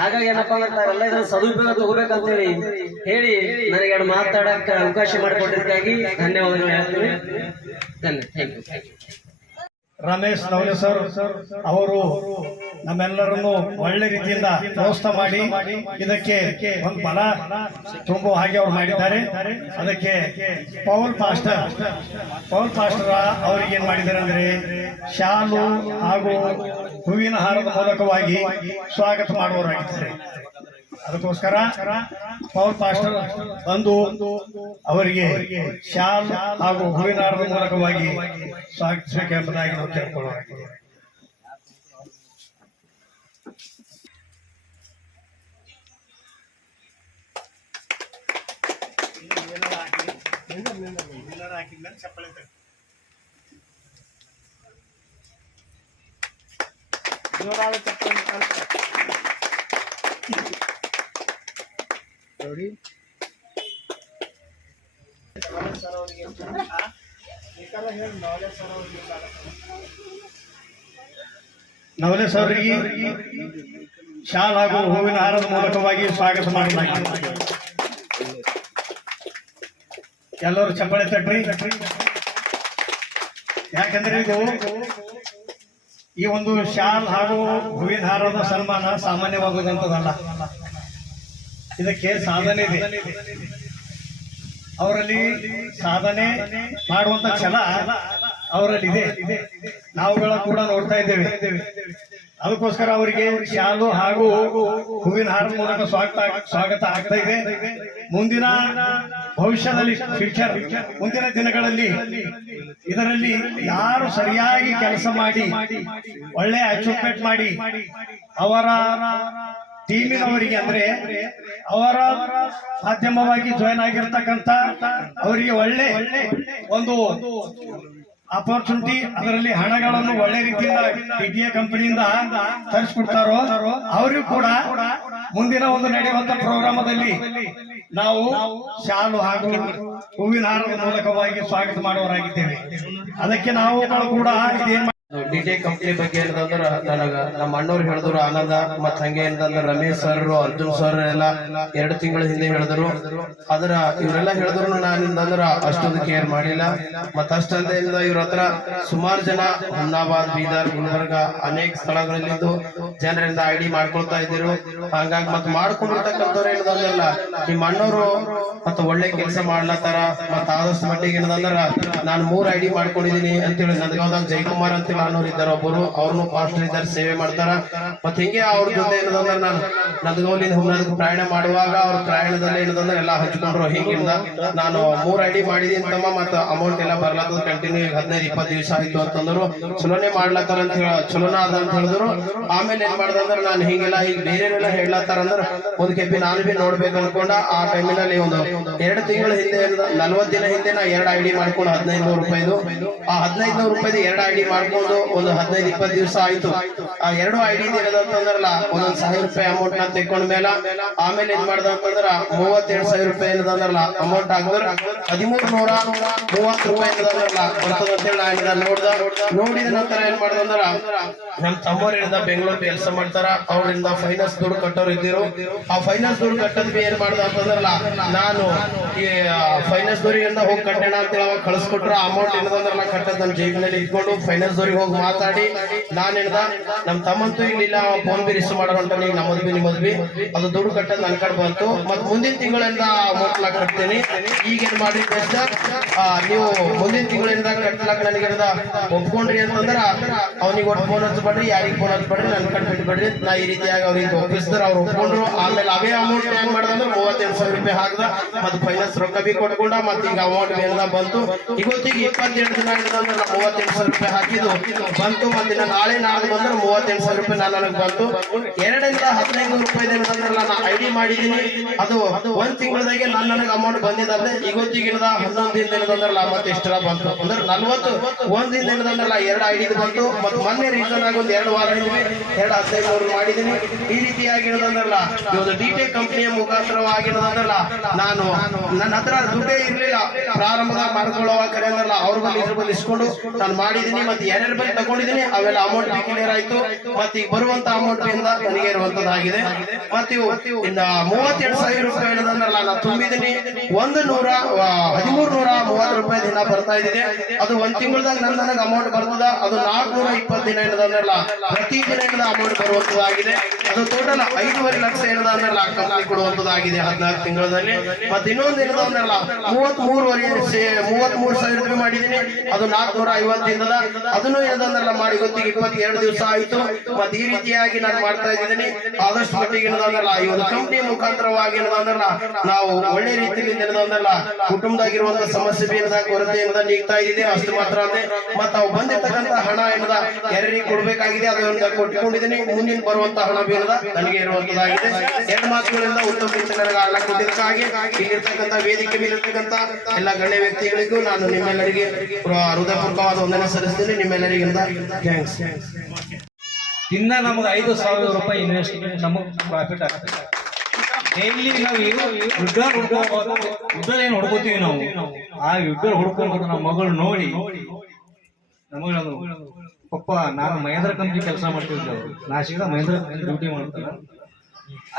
ಹಾಗಾಗಿ ಏನಪ್ಪಾ ಅಂದ್ರೆ ತಾವೆಲ್ಲ ಇದನ್ನ ಸದುಪಯೋಗ ತಗೋಬೇಕಂತ ಹೇಳಿ ನನಗೆ ಮಾತಾಡಕ್ಕೆ ಅವಕಾಶ ಮಾಡಿಕೊಟ್ಟಿದ್ದಕ್ಕಾಗಿ ಧನ್ಯವಾದಗಳು ಹೇಳ್ತೀನಿ. Thank you. Ramesh Navale sir ಅವರು ನಮ್ಮೆಲ್ಲರನ್ನು ಒಳ್ಳೆ ರೀತಿಯಿಂದ ಪ್ರೋತ್ಸಾಹ ಮಾಡಿ ಇದಕ್ಕೆ ಒಂದು ಬಲ ತುಂಬುವ ಹಾಗೆ ಅವರು ಮಾಡಿದ್ದಾರೆ. ಅದಕ್ಕೆ ಪೌಲ್ ಪಾಸ್ಟರ್ ಅವರಿಗೆ ಏನ್ ಮಾಡಿದ್ದಾರೆ ಅಂದ್ರೆ ಶಾಲು ಹಾಗೂ ಹೂವಿನ ಹಾರದ ಮೂಲಕವಾಗಿ ಸ್ವಾಗತ ಮಾಡುವವರಾಗಿದ್ದಾರೆ. ಅದಕ್ಕೋಸ್ಕರ ಪೌಲ್ ಪಾಸ್ಟರ್ ಬಂದು ಅವರಿಗೆ ಶಾಲ್ ಹಾಗೂ ಹೂವಿನ ಹಾರದ ಮೂಲಕವಾಗಿ ಸ್ವಾಗತಿಸಬೇಕೆಂಬುದಾಗಿ ನಾವು ಕೇಳಿಕೊಳ್ಳುವಾಗಿದೆ. ನವಲೆ ಅವರಿಗೆ ಶಾಲ್ ಹಾಗೂ ಹೂವಿನ ಹಾರದ ಮೂಲಕವಾಗಿ ಸ್ವಾಗತ ಮಾಡಲಾಗಿದೆ. ಎಲ್ಲರೂ ಚಪ್ಪಾಳೆ ತಟ್ರಿ. ಯಾಕಂದ್ರೆ ಇದು ಈ ಒಂದು ಶಾಲ್ ಹಾಗೂ ಹೂವಿನ ಹಾರದ ಸನ್ಮಾನ ಸಾಮಾನ್ಯವಾಗುವಂತದಲ್ಲ. ಇದಕ್ಕೆ ಸಾಧನೆ ಇದೆ. ಅವರಲ್ಲಿ ಸಾಧನೆ ಮಾಡುವಂತ ಛಲ ಅವರಲ್ಲಿ ಇದೆ. ನಾವುಗಳ ಕೂಡ ನೋಡ್ತಾ ಇದ್ದೇವೆ. ಅದಕ್ಕೋಸ್ಕರ ಅವರಿಗೆ ಶಾಲು ಹಾಗೂ ಹೂವಿನ ಹಾರದ ಮೂಲಕ ಸ್ವಾಗತ ಆಗ್ತಾ ಇದೆ. ಮುಂದಿನ ಭವಿಷ್ಯದಲ್ಲಿ ಮುಂದಿನ ದಿನಗಳಲ್ಲಿ ಇದರಲ್ಲಿ ಯಾರು ಸರಿಯಾಗಿ ಕೆಲಸ ಮಾಡಿ ಒಳ್ಳೆ ಅಚೀವ್ಮೆಂಟ್ ಮಾಡಿ ಅವರ ಟೀಮಿನವರಿಗೆ ಅಂದ್ರೆ ಅವರ ಮಾಧ್ಯಮವಾಗಿ ಜಾಯಿನ್ ಆಗಿರ್ತಕ್ಕಂಥ ಅವರಿಗೆ ಒಳ್ಳೆ ಒಂದು ಅಪರ್ಚುನಿಟಿ, ಅದರಲ್ಲಿ ಹಣಗಳನ್ನು ಒಳ್ಳೆ ರೀತಿಯಿಂದ ಟಿಟಿಎ ಕಂಪನಿಯಿಂದ ತರಿಸ್ಕೊಡ್ತಾರೋ ಅವರಿಗೂ ಕೂಡ ಮುಂದಿನ ಒಂದು ನಡೆಯುವಂತ ಪ್ರೋಗ್ರಾಮದಲ್ಲಿ ನಾವು ಶಾಲು ಹಾಗೂ ಹೂವಿನ ಹಾರದ ಮೂಲಕವಾಗಿ ಸ್ವಾಗತ ಮಾಡುವವರಾಗಿದ್ದೇವೆ. ಅದಕ್ಕೆ ನಾವು ಕೂಡ ಇದೇನ್ ಡಿಟೆ ಕಂಪ್ನಿ ಬಗ್ಗೆ ಏನಂದ್ರ ನನಗ ನಮ್ಮ ಅಣ್ಣವ್ರು ಹೇಳಿದ್ರು ಆನಂದ, ಮತ್ ಹಂಗೆ ಏನಂದ್ರ ರಮೇಶ್ ಸರ್, ಅರ್ಜುನ್ ಸರ್ ಎಲ್ಲ 2 ತಿಂಗಳ ಹಿಂದೆ ಹೇಳಿದ್ರು. ಆದ್ರ ಇವರೆಲ್ಲ ಹೇಳಿದ್ರು ನಾನಿಂದ್ರ ಅಷ್ಟೊಂದು ಕೇರ್ ಮಾಡಿಲ್ಲ. ಮತ್ ಅಷ್ಟಲ್ಲದೆ ಇವ್ರ ಹತ್ರ ಸುಮಾರು ಜನ ಹುಮ್ನಾಬಾದ್, ಬೀದರ್, ಗುಲ್ಬರ್ಗ ಅನೇಕ ಸ್ಥಳಗಳಲ್ಲಿದ್ದು ಜನರಿಂದ ಐಡಿ ಮಾಡ್ಕೊಳ್ತಾ ಇದ್ರು. ಹಂಗಾಗಿ ಮತ್ ಮಾಡ್ಕೊಂಡಿರ್ತಕ್ಕಂಥವ್ರು ಏನಂದ್ರಲ್ಲ ನಿಮ್ಮ ಅಣ್ಣವ್ರು ಮತ್ತ ಒಳ್ಳೆ ಕೆಲಸ ಮಾಡ್ಲತ್ತಾರ. ಮತ್ ಆದಷ್ಟು ಮಟ್ಟಿಗೆ ಏನಂದ್ರ ನಾನು 3 ಐಡಿ ಮಾಡ್ಕೊಂಡಿದೀನಿ ಅಂತೇಳಿ ನನ್ಗಾವ್ದಾಗ ಜಯಕುಮಾರ್ ಅಂತೇಳಿ ಅನ್ನೋರು ಇದ್ದಾರೆ, ಒಬ್ಬರು ಅವ್ರನ್ನು ಪಾಸ್ಟರ್ ಇದ್ದಾರೆ, ಸೇವೆ ಮಾಡ್ತಾರ. ಮತ್ ಹಿಂಗೆ ಅವ್ರ ಜೊತೆ ಏನಂದ್ರೆ ನಾನು ನದಗೌಲಿಂದ ಹುಮ್ನಾದಕ್ಕೆ ಪ್ರಯಾಣ ಮಾಡುವಾಗ ಅವ್ರ ಪ್ರಯಾಣದಲ್ಲಿ ಏನಂದ್ರೆ ಎಲ್ಲ ಹಂಚ್ಕೊಂಡ್ರು. ಹಿಂಗಿಂದ ನಾನು 3 ಐಡಿ ಮಾಡಿದೀನಿ ತಮ್ಮ, ಮತ್ತ ಅಮೌಂಟ್ ಎಲ್ಲ ಬರ್ಲಾತದ ಕಂಟಿನ್ಯೂ 15-20 ದಿವಸ ಆಯ್ತು ಅಂತಂದ್ರು. ಚಲೋನೆ ಮಾಡ್ಲತ್ತಾರ ಅಂತ ಚಲೋನ ಅದ ಅಂತ ಹೇಳಿದ್ರು. ಆಮೇಲೆ ಏನ್ ಮಾಡ್ದಂದ್ರ ನಾನು ಹಿಂಗೆಲ್ಲ ಈಗ ಬೇರೆಲ್ಲ ಹೇಳತ್ತಾರ ಅಂದ್ರೆ ಒಂದ್ ಕೆಪಿ ನಾನು ಬಿ ನೋಡ್ಬೇಕು ಅನ್ಕೊಂಡ. ಆ ಟೈಮಿನಲ್ಲಿ ಒಂದು 2 ತಿಂಗಳ ಹಿಂದೆ 40 ದಿನ ಹಿಂದೆ ನಾ 2 ಐಡಿ ಮಾಡ್ಕೊಂಡು 1500 ರೂಪಾಯಿದು, ಆ 1500 ರೂಪಾಯಿದು 2 ಐಡಿ ಮಾಡ್ಕೊಂಡು ಒಂದು 15-20 ದಿವಸ ಆಯ್ತು. ಆ 2 ಐಡಿ ಏನದಂತಂದ್ರಲ್ಲ ಒಂದೊಂದ್ 1000 ರೂಪಾಯಿ ಅಮೌಂಟ್ ನ ತೆಕ್ಕೊಂಡ ಮೇಲೆ ಆಮೇಲೆ ಏನ್ ಮಾಡ್ದಂತಂದ್ರ 32,000 ರೂಪಾಯಿ ಏನದಂದ್ರಲ್ಲ ಅಮೌಂಟ್ ಆಗಿದ್ರ 1330 ರೂಪಾಯಿ ಏನದಂದ್ರಲ್ಲ ಬರ್ತದಂತೇಳಿ ನೋಡಿದ ನಂತರ ಏನ್ ಮಾಡ್ದಂದ್ರ ನಮ್ ತಮ್ಮವ್ರಿಂದ ಬೆಂಗಳೂರು ಕೆಲಸ ಮಾಡ್ತಾರ. ಅವ್ರಿಂದ ಫೈನಾನ್ಸ್ ದುಡ್ಡು ಕಟ್ಟೋರು ಇದ್ದಿರು. ಆ ಫೈನಾನ್ಸ್ ದುಡ್ಡು ಕಟ್ಟದ್ ಬಿ ಏನ್ ಮಾಡ್ದ ಅಂತಂದ್ರಲ್ಲ ನಾನು ಈ ಫೈನಾನ್ಸ್ ದವ್ರಿಂದ ಹೋಗಿ ಕಟ್ಟೋಣ ಅಂತೇಳಿ ಅವಾಗ ಕಳಿಸ್ಕೊಟ್ರ. ಅಮೌಂಟ್ ಏನದಂದ್ರಲ್ಲ ಕಟ್ಟದ್ ನಮ್ ಜೀವನದಲ್ಲಿ ಇಟ್ಕೊಂಡು ಫೈನಾನ್ಸ್ ದವ್ರಿಗೆ ಹೋಗಿ ಮಾತಾಡಿ ನಾನೇನ್ದ ನಮ್ ತಮ್ಮಂತೂ ಇಲ್ಲಿಲ್ಲ, ಫೋನ್ ಬಿ ರಿಸೀವ್ ಮಾಡೋಣ, ಈಗ ನಮ್ಮದ್ ಬಿ ನಿಮ್ಮದ್ ಬಿ ಅದು ದುಡ್ಡು ಕಟ್ಟದ್ ನನ್ ಕಡೆ ಬಂತು. ಮತ್ ಮುಂದಿನ ತಿಂಗಳಿಂದ ಅಮೌಂಟ್ ನಾ ಕಟ್ತೀನಿ. ಈಗೇನ್ ಮಾಡ್ರಿ ಬೆಸ್ಟ್ ನೀವು ಮುಂದಿನ ತಿಂಗಳಿಂದ ಕಟ್ಲಾಕ್ ನನಗೆ ಒಪ್ಕೊಂಡ್ರಿ ಅಂತಂದ್ರ ಅವ್ನಿಗೆ ಒಟ್ಟು ಫೋನ್ ಹಚ್ಬೇಡ್ರಿ, ಯಾರಿಗೆ ಫೋನ್ ಹಚ್ಬೇಡ್ರಿ, ನನ್ ಕಡೆ ಬಿಟ್ಬಿಡ್ರಿ. ನಾ ಈ ರೀತಿಯಾಗಿ ಅವ್ರಿಗೆ ಒಪ್ಪಿಸಿದ್ರೆ ಅವ್ರು ಒಪ್ಕೊಂಡ್ರು. ಆಮೇಲೆ ಅವೇ ಅಮೌಂಟ್ ಏನ್ ಮಾಡ್ದಂದ್ರೆ 32,000 ರೂಪಾಯಿ ಹಾಕ್ದ. ಮತ್ ಫೈನಾನ್ಸ್ ರೊಕ್ಕ ಬಿ ಕೊಟ್ಟ. ಕಟ್ಕೊಂಡ ಮತ್ತೆ ಈಗ ಅಮೌಂಟ್ ಏನದ ಬಂತು. ಇವತ್ತಿಗೆ 28 ದಿನ ಹಿಡಿದಂದ್ರೆ 38,000 ರೂಪಾಯಿ ಹಾಕಿದ್ದು ಬಂತು. ಮತ್ತೆ ನಾಳೆ ನಾಳೆ ಬಂದ್ರೆ 38,000 ರೂಪಾಯಿ ನನಗೆ ಬಂತು. 2 ರಿಂದ 15,000 ರೂಪಾಯಿ ಏನಂದ್ರಲ್ಲ ನಾ ಐಡಿ ಮಾಡಿದೀನಿ. ಅದು ಒಂದ್ ತಿಂಗಳದಾಗೆ ನನಗೆ ಅಮೌಂಟ್ ಬಂದಿದ್ದಾದ್ರೆ ಇವತ್ತಿಗೆ 11 ದಿನ ಏನಂದ್ರಲ್ಲ ಮತ್ತೆ ಇಷ್ಟರ ಬಂತು. ಅಂದ್ರೆ 41 ದಿನ ಏನಂದ್ರಲ್ಲ 2 ಐಡಿ ಬಂತು. ಮತ್ತೆ ಮೊನ್ನೆ ರೀಸನ್ ಆಗಿ ಒಂದು 2 ವಾರ 15,000 ಮಾಡಿದೀನಿ. ಈ ರೀತಿಯಾಗಿ ಏನಂದ್ರಲ್ಲ ಇವತ್ತು ಡಿಟೆ ಕಂಪನಿಯ ಮುಖಾಂತರವಾಗಿ ಏನಂದ್ರಲ್ಲ ನಾನು ನನ್ನ ಹತ್ರ ದುಡ್ಡೇ ಇರ್ಲಿಲ್ಲ ಪ್ರಾರಂಭದಾಗ ಮಾಡ್ಕೊಳ್ಳುವ ಕರೆ ಅಂದ್ರಲ್ಲ ಅವ್ರ ಬಳಿ ಇದ್ರ ಬಳಿ ಇಸ್ಕೊಂಡು ನಾನು ಮಾಡಿದೀನಿ. ಮತ್ತೆ ಯಾರ್ಯಾರ ಬಳಿ ತಗೊಂಡಿದ್ದೀನಿ ಅವೆಲ್ಲ ಅಮೌಂಟ್ ಕ್ಲಿಯರ್ ಆಯ್ತು. ಮತ್ತೆ ಈಗ ಬರುವಂತ ಅಮೌಂಟ್ ಇಂದ ನನಗೆ ಇರುವಂತದ್ದಾಗಿದೆ. ಮತ್ತೆ ಇನ್ನ 32,000 ರೂಪಾಯಿ ಏನಂದ್ರಲ್ಲ ನಾನು ತುಂಬಿದ್ದೀನಿ. 1330 ರೂಪಾಯಿ ದಿನ ಬರ್ತಾ ಇದ್ದೀನಿ. ಅದು ಒಂದ್ ತಿಂಗಳದಾಗ ನನಗೆ ಅಮೌಂಟ್ ಬರ್ತದ. ಅದು 420 ದಿನ ಏನಂದ್ರಲ್ಲ ಪ್ರತಿ ದಿನ ಅಮೌಂಟ್ ಬರುವಂತದ್ದಾಗಿದೆ. ಅದು ಟೋಟಲ್ 5.5 ಲಕ್ಷ ಏನಂದ್ರಲ್ಲ ಕಂಪನಿ ಕೊಡುವಂತದ್ದಾಗಿದೆ 14 ತಿಂಗಳಲ್ಲಿ. ಮತ್ತೆ ಇನ್ನೊಂದು ಏನಂದ್ರಲ್ಲ 33,000 ರೂಪಾಯಿ ಮಾಡಿದ್ದೀನಿ. ಅದು 450 ದಿನದ ಅದನ್ನು ಏನಂದ್ರಲ್ಲ ಮಾಡಿ ಗೊತ್ತಿಗೆ 22 ದಿವಸ ಆಯ್ತು. ಮತ್ತೆ ಈ ರೀತಿಯಾಗಿ ನಾನು ಮಾಡ್ತಾ ಇದ್ದೀನಿ. ಆದಷ್ಟು ಮಟ್ಟಿಗೆ ಏನಂದ್ರಲ್ಲ ಈ ಒಂದು ಕಂಪನಿ ಮುಖಾಂತರವಾಗಿ ಏನಂದ್ರಲ್ಲ ನಾವು ಒಳ್ಳೆ ರೀತಿಯಲ್ಲಿ ಏನಂದ್ರಲ್ಲ ಕುಟುಂಬದಾಗಿರುವಂತ ಸಮಸ್ಯೆ ಏನದ ಕೊರತೆ ಏನದ ನೀಗ್ತಾ ಇದ್ದಿದೆ. ಅಷ್ಟು ಮಾತ್ರ ಅಲ್ಲದೆ ಮತ್ತೆ ಅವು ಬಂದಿರ್ತಕ್ಕಂಥ ಹಣ ಏನದ ಯಾರಿಗೆ ಕೊಡ್ಬೇಕಾಗಿದೆ ಅದನ್ನ ಕೊಟ್ಕೊಂಡಿದ್ದೀನಿ. ಮುಂದಿನ ಬರುವಂತ ಹಣ ಏನದ ನನಗೆ ಇರುವಂತದ್ದಾಗಿದೆ. 2 ಮಾತುಗಳಿಂದ ಉತ್ತಮ ನನಗೆ ಆಳ ಕೊಟ್ಟಿದ್ದಕ್ಕಾಗಿ ಇಲ್ಲಿರ್ತಕ್ಕಂಥ ವೇದಿಕೆ ಮೇಲಿರ್ತಕ್ಕಂಥ ಎಲ್ಲ ಗಣ್ಯ ವ್ಯಕ್ತಿಗಳಿಗೂ ನಾನು ನಿಮ್ಮೆಲ್ಲರಿಗೆ ಹೃದಯಪೂರ್ವಕವಾದ ವಂದನೆ ಸಲ್ಲಿಸ್ತೀನಿ. ನಿಮ್ಮೆಲ್ಲರಿಗೆ ಥ್ಯಾಂಕ್ಸ್. ದಿನ ನಮಗೆ 5,000 ರೂಪಾಯಿ ಇನ್ವೆಸ್ಟ್ಮೆಂಟ್ ನಮಗೆ ಪ್ರಾಫಿಟ್ ಆಗ್ತದೆ. ಡೈಲಿ ನಾವು ವಿಡ್ರಾಲ್ ಏನು ಹೊಡ್ಕೋತೀವಿ ನಾವು. ಆ ವಿಡ್ರಾಲ್ ಹೊಡ್ಕೊಂಡು ನಮ್ಮ ಮಗಳು ನೋಡಿ ನಮಗೆ ಪಪ್ಪ ನಾನು ಮಹೇಂದ್ರ ಕಂಪ್ನಿ ಕೆಲಸ ಮಾಡ್ತಿದ್ದೆ. ನಾಶಿಕ ಮಹೇಂದ್ರ ಕಂಪ್ನಿ ಡ್ಯೂಟಿ ಮಾಡ್ತಾರೆ.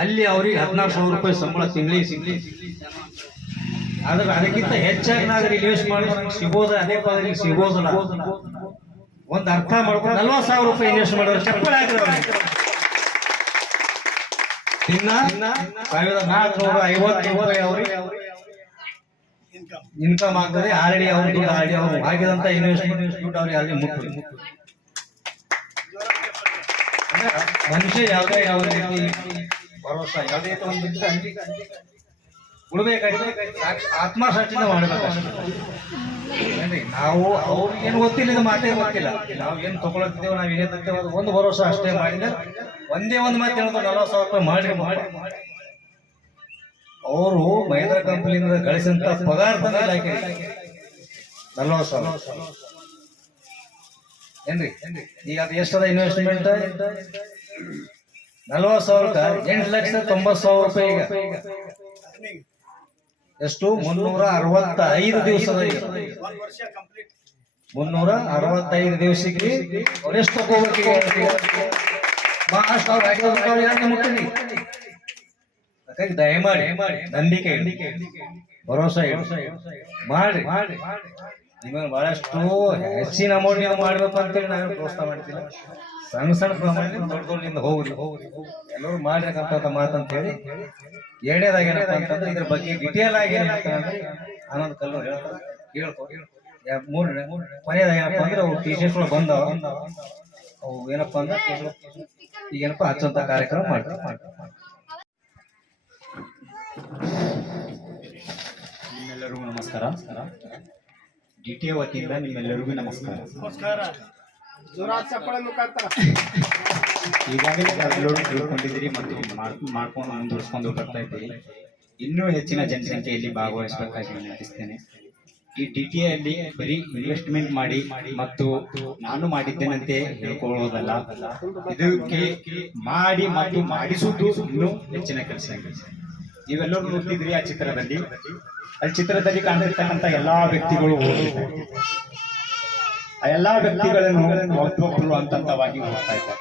ಅಲ್ಲಿ ಅವ್ರಿಗೆ 14,000 ರೂಪಾಯಿ ಸಂಬಳ ತಿಂಗಳಿಗೆ ಸಿಗ್ಲಿ. ಆದ್ರೆ ಅದಕ್ಕಿಂತ ಹೆಚ್ಚಾಗಿ ನಾವು ಇನ್ವೆಸ್ಟ್ ಮಾಡಿದ್ರೆ ನಂಗೆ ಸಿಗೋದು ಅದೇ ಪದರಿಗೆ ಸಿಗೋದಿಲ್ಲ. ಒಂದು ಅರ್ಥ ಮಾಡ್ಕೊಂಡು 40,000 ರೂಪಾಯಿ ಇನ್ವೆಸ್ಟ್ ಮಾಡಿದ್ರೆ ಚಪ್ಪಲ್ ಹಾಕಿದ್ರೆ ದಿನ 1,450 ರೂಪಾಯಿ ಅವ್ರಿಗೆ ಇನ್ಕಮ್ ಆಗ್ತದೆ. ಆಲ್ರೆಡಿ ಅವ್ರ ದುಡ್ಡು ಆಲ್ರೆಡಿ ಅವ್ರು ಹಾಕಿದಂತ ಇನ್ವೆಸ್ಟ್ಮೆಂಟ್ ದುಡ್ಡು ಅವ್ರಿಗೆ ಆಲ್ರೆಡಿ ಮುಟ್ಟಿ ಮನುಷ್ಯ ಯಾವುದೇ ರೀತಿ ಭರೋಸಾ ಯಾವುದೇ ಒಂದು ಉಳ್ಬೇಕಾದ್ರೆ ಆತ್ಮಸಾಕ್ಷಿಯಿಂದ ಮಾಡಬೇಕಷ್ಟೇ. ನಾವು ಅವ್ರಿಗೇನು ಗೊತ್ತಿಲ್ಲ, ಇದು ಮಾತೇ ಗೊತ್ತಿಲ್ಲ. ನಾವು ಏನು ತಗೊಳತ್ತಿದ್ದೇವೆ, ನಾವು ಏನೇ ತರ್ತೇವೆ ಅದು ಒಂದು ಭರೋಸಾ ಅಷ್ಟೇ ಮಾಡಿದ್ರೆ ಒಂದೇ ಒಂದು ಮಾತು ಹೇಳೋದು 40,000 ರೂಪಾಯಿ ಮಾಡಿ ಅವರು ಮಹೇಂದ್ರ ಕಂಪನಿಯಿಂದ ಗಳಿಸಿದಂತ ಪಗಾರ ಬಂದಿಲ್ಲ 40,000 ಏನ್ರಿ. ಈಗ ಅದು ಎಷ್ಟದ ಇನ್ವೆಸ್ಟ್ಮೆಂಟ್ 40,000ಕ್ಕೆ 8,90,000 ರೂಪಾಯಿ. ಈಗ ಎಷ್ಟು 365 ದಿವಸದ 365 ದಿವಸಕ್ಕೆ ಅವರೆಷ್ಟು ತಗೋಬೇಕು ಅಷ್ಟು ಅವ್ರು ಹಾಕಿದ್ರೆ ಮುಟ್ಟಿ. ಹಾಗಾಗಿ ದಯಮಾಡಿ ನಂಬಿಕೆ ಭರೋಸಾ ಮಾಡಿ ನಿಮಗೆ ಬಹಳಷ್ಟು ಹೆಚ್ಚಿನ ಅಮೌಂಟ್ ನೀವು ಮಾಡ್ಬೇಕು ಅಂತೇಳಿ ನಾವು ಪ್ರೋತ್ಸಾಹ ಮಾಡ್ತಿಲ್ಲ. ಸಣ್ಣ ಸಣ್ಣ ಪ್ರಮಾಣ ದೊಡ್ಡದೊಂದಿಂದ ಹೋಗ್ರಿ ಎಲ್ಲರೂ ಮಾಡ್ಬೇಕಂತ ಮಾತಂತ ಹೇಳಿ. ಎರಡನೇದಾಗ ಏನಪ್ಪ ಅಂತಂದ್ರೆ ಇದ್ರ ಬಗ್ಗೆ ಡಿಟೇಲ್ ಆಗಿ ಏನಂತ ಅಂದ್ರೆ ಆನಂದ್ ಕಲ್ಲು ಹೇಳ್ಕೊ. ಕೊನೆಯದಾಗ ಏನಪ್ಪ ಅಂದ್ರೆ ಅವು ಟೀಚರ್ಸ್ಗಳು ಬಂದವ ಅವು ಏನಪ್ಪಾ ಅಂದ್ರೆ ಈಗೇನಪ್ಪ ಹಚ್ಚುವಂತ ಕಾರ್ಯಕ್ರಮ ಮಾಡ್ತಾರೆ. ನಿಮ್ಮೆಲ್ಲರಿಗೂ ನಮಸ್ಕಾರ. ಡಿಟಿಎ ವತಿಯಿಂದ ನಿಮ್ಮೆಲ್ಲರಿಗೂ ನಮಸ್ಕಾರ. ಈಗಾಗಲೇ ಎಲ್ಲರೂ ತಿಳ್ಕೊಂಡಿದ್ದೀರಿ ಮತ್ತು ಮಾಡ್ಕೊಂಡು ಮುಂದುವರಿಸ್ಕೊಂಡು ಬರ್ತಾ ಇದ್ದೀರಿ. ಇನ್ನೂ ಹೆಚ್ಚಿನ ಜನಸಂಖ್ಯೆಯಲ್ಲಿ ಭಾಗವಹಿಸಬೇಕಾಗಿ ವಿನಂತಿಸ್ತೇನೆ. ಈ ಡಿಟಿಎ ಅಲ್ಲಿ ಬರೀ ಇನ್ವೆಸ್ಟ್ಮೆಂಟ್ ಮಾಡಿ ಮತ್ತು ನಾನು ಮಾಡಿದ್ದೇನಂತೆ ಹೇಳ್ಕೊಳ್ಳೋದಲ್ಲ, ಇದಕ್ಕೆ ಮಾಡಿ ಮತ್ತು ಮಾಡಿಸುವುದು ಇನ್ನೂ ಹೆಚ್ಚಿನ ಕೆಲಸ. ನೀವೆಲ್ಲರೂ ನೋಡ್ತಿದ್ರಿ ಆ ಚಿತ್ರದಲ್ಲಿ. ಅಲ್ಲಿ ಚಿತ್ರದಲ್ಲಿ ಕಾಣಿರ್ತಕ್ಕಂಥ ಎಲ್ಲಾ ವ್ಯಕ್ತಿಗಳು ಆ ಎಲ್ಲಾ ವ್ಯಕ್ತಿಗಳನ್ನು ಒಬ್ಬೊಬ್ಬರು ಹಂತವಾಗಿ ಹೋಗ್ತಾ ಇದ್ದಾರೆ.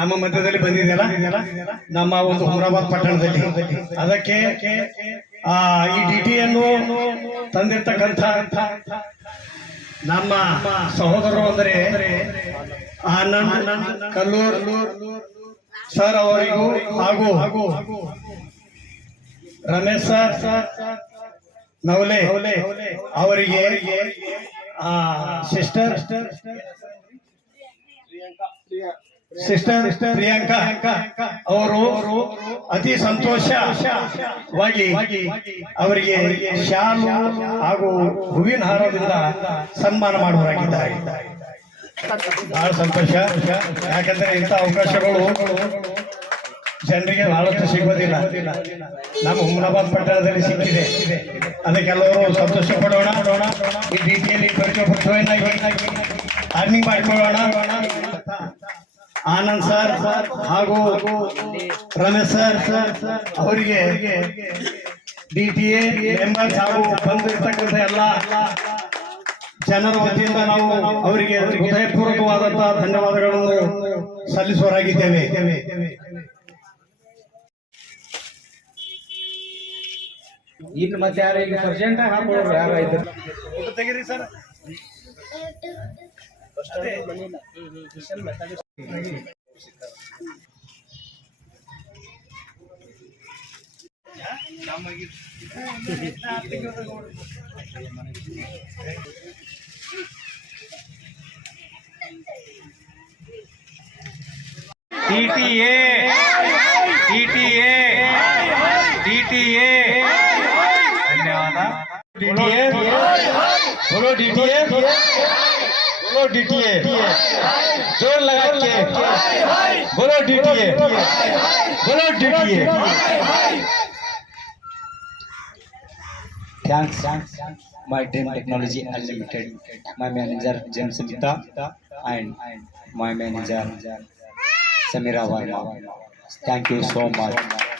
ನಮ್ಮ ಮಧ್ಯದಲ್ಲಿ ಬಂದಿದೆಯಲ್ಲ ನಮ್ಮ ಒಂದು ಹುಮನಾಬಾದ್ ಪಟ್ಟಣದಲ್ಲಿ, ಅದಕ್ಕೆ ಈ ಡಿಟಿಯನ್ನು ತಂದಿರ್ತಕ್ಕಂಥ ನಮ್ಮ ಸಹೋದರರು ಅಂದರೆ ಆನಂದ್ ಕಲ್ಲೂರ್ ಸರ್ ಅವರಿಗೂ ಹಾಗೂ ರಮೇಶ್ ಸರ್ ನವಲೆ ಅವರಿಗೆ ಸಿಸ್ಟರ್ ಸಿಸ್ಟರ್ ಪ್ರಿಯಾಂಕಾ ಅವರು ಅತಿ ಸಂತೋಷವಾಗಿ ಅವರಿಗೆ ಶಾಲು ಹಾಗೂ ಹೂವಿನ ಹಾರದಿಂದ ಸನ್ಮಾನ ಮಾಡುವರಾಗಿದ್ದಾರೆ. ಬಹಳ ಸಂತೋಷ. ಯಾಕಂದ್ರೆ ಇಂಥ ಅವಕಾಶಗಳು ಜನರಿಗೆ ಬಹಳಷ್ಟು ಸಿಗೋದಿಲ್ಲ. ನಮ್ಮ ಹುಮನಾಬಾದ್ ಪಟ್ಟಣದಲ್ಲಿ ಸಿಕ್ಕಿದೆ. ಅದಕ್ಕೆಲ್ಲರೂ ಸಂತೋಷ ಪಡೋಣ. ಈ ರೀತಿಯಲ್ಲಿ ಪರಿಚಯಪಡಿಸುವನಾಗಿ ಅರ್ನಿಂಗ್ ಮಾಡಿಕೊಳ್ಳೋಣ. ಆನಂದ್ ಸರ್ ಹಾಗೂ ರಮೇಶ್ ಸರ್ ಅವರಿಗೆ DTA ಮೆಂಬರ್ಸ್ ಹಾಗೂ ಬಂದಿರತಕ್ಕಂಥ ಎಲ್ಲ ಜನರ ವತಿಯಿಂದ ನಾವು ಅವರಿಗೆ ಹೃದಯಪೂರ್ವಕವಾದಂತಹ ಧನ್ಯವಾದಗಳನ್ನು ಸಲ್ಲಿಸುವರಾಗಿದ್ದೇವೆ. ಇನ್ನು ಮತ್ತೆ ಯಾರು ಈಗ ಪ್ರೆಸೆಂಟ್ ಹಾಕೊಳ್ಳೋರು ಯಾರು ಇದ್ರು ತೆಗಿರಿ ಸರ್. DTA ಧನ್ಯವಾದ. बोलो DTA जोर लगा के बोलो DTA Thanks, my Dream Technology Unlimited, my manager James Mita and my manager Samira Varma. Thank you so much.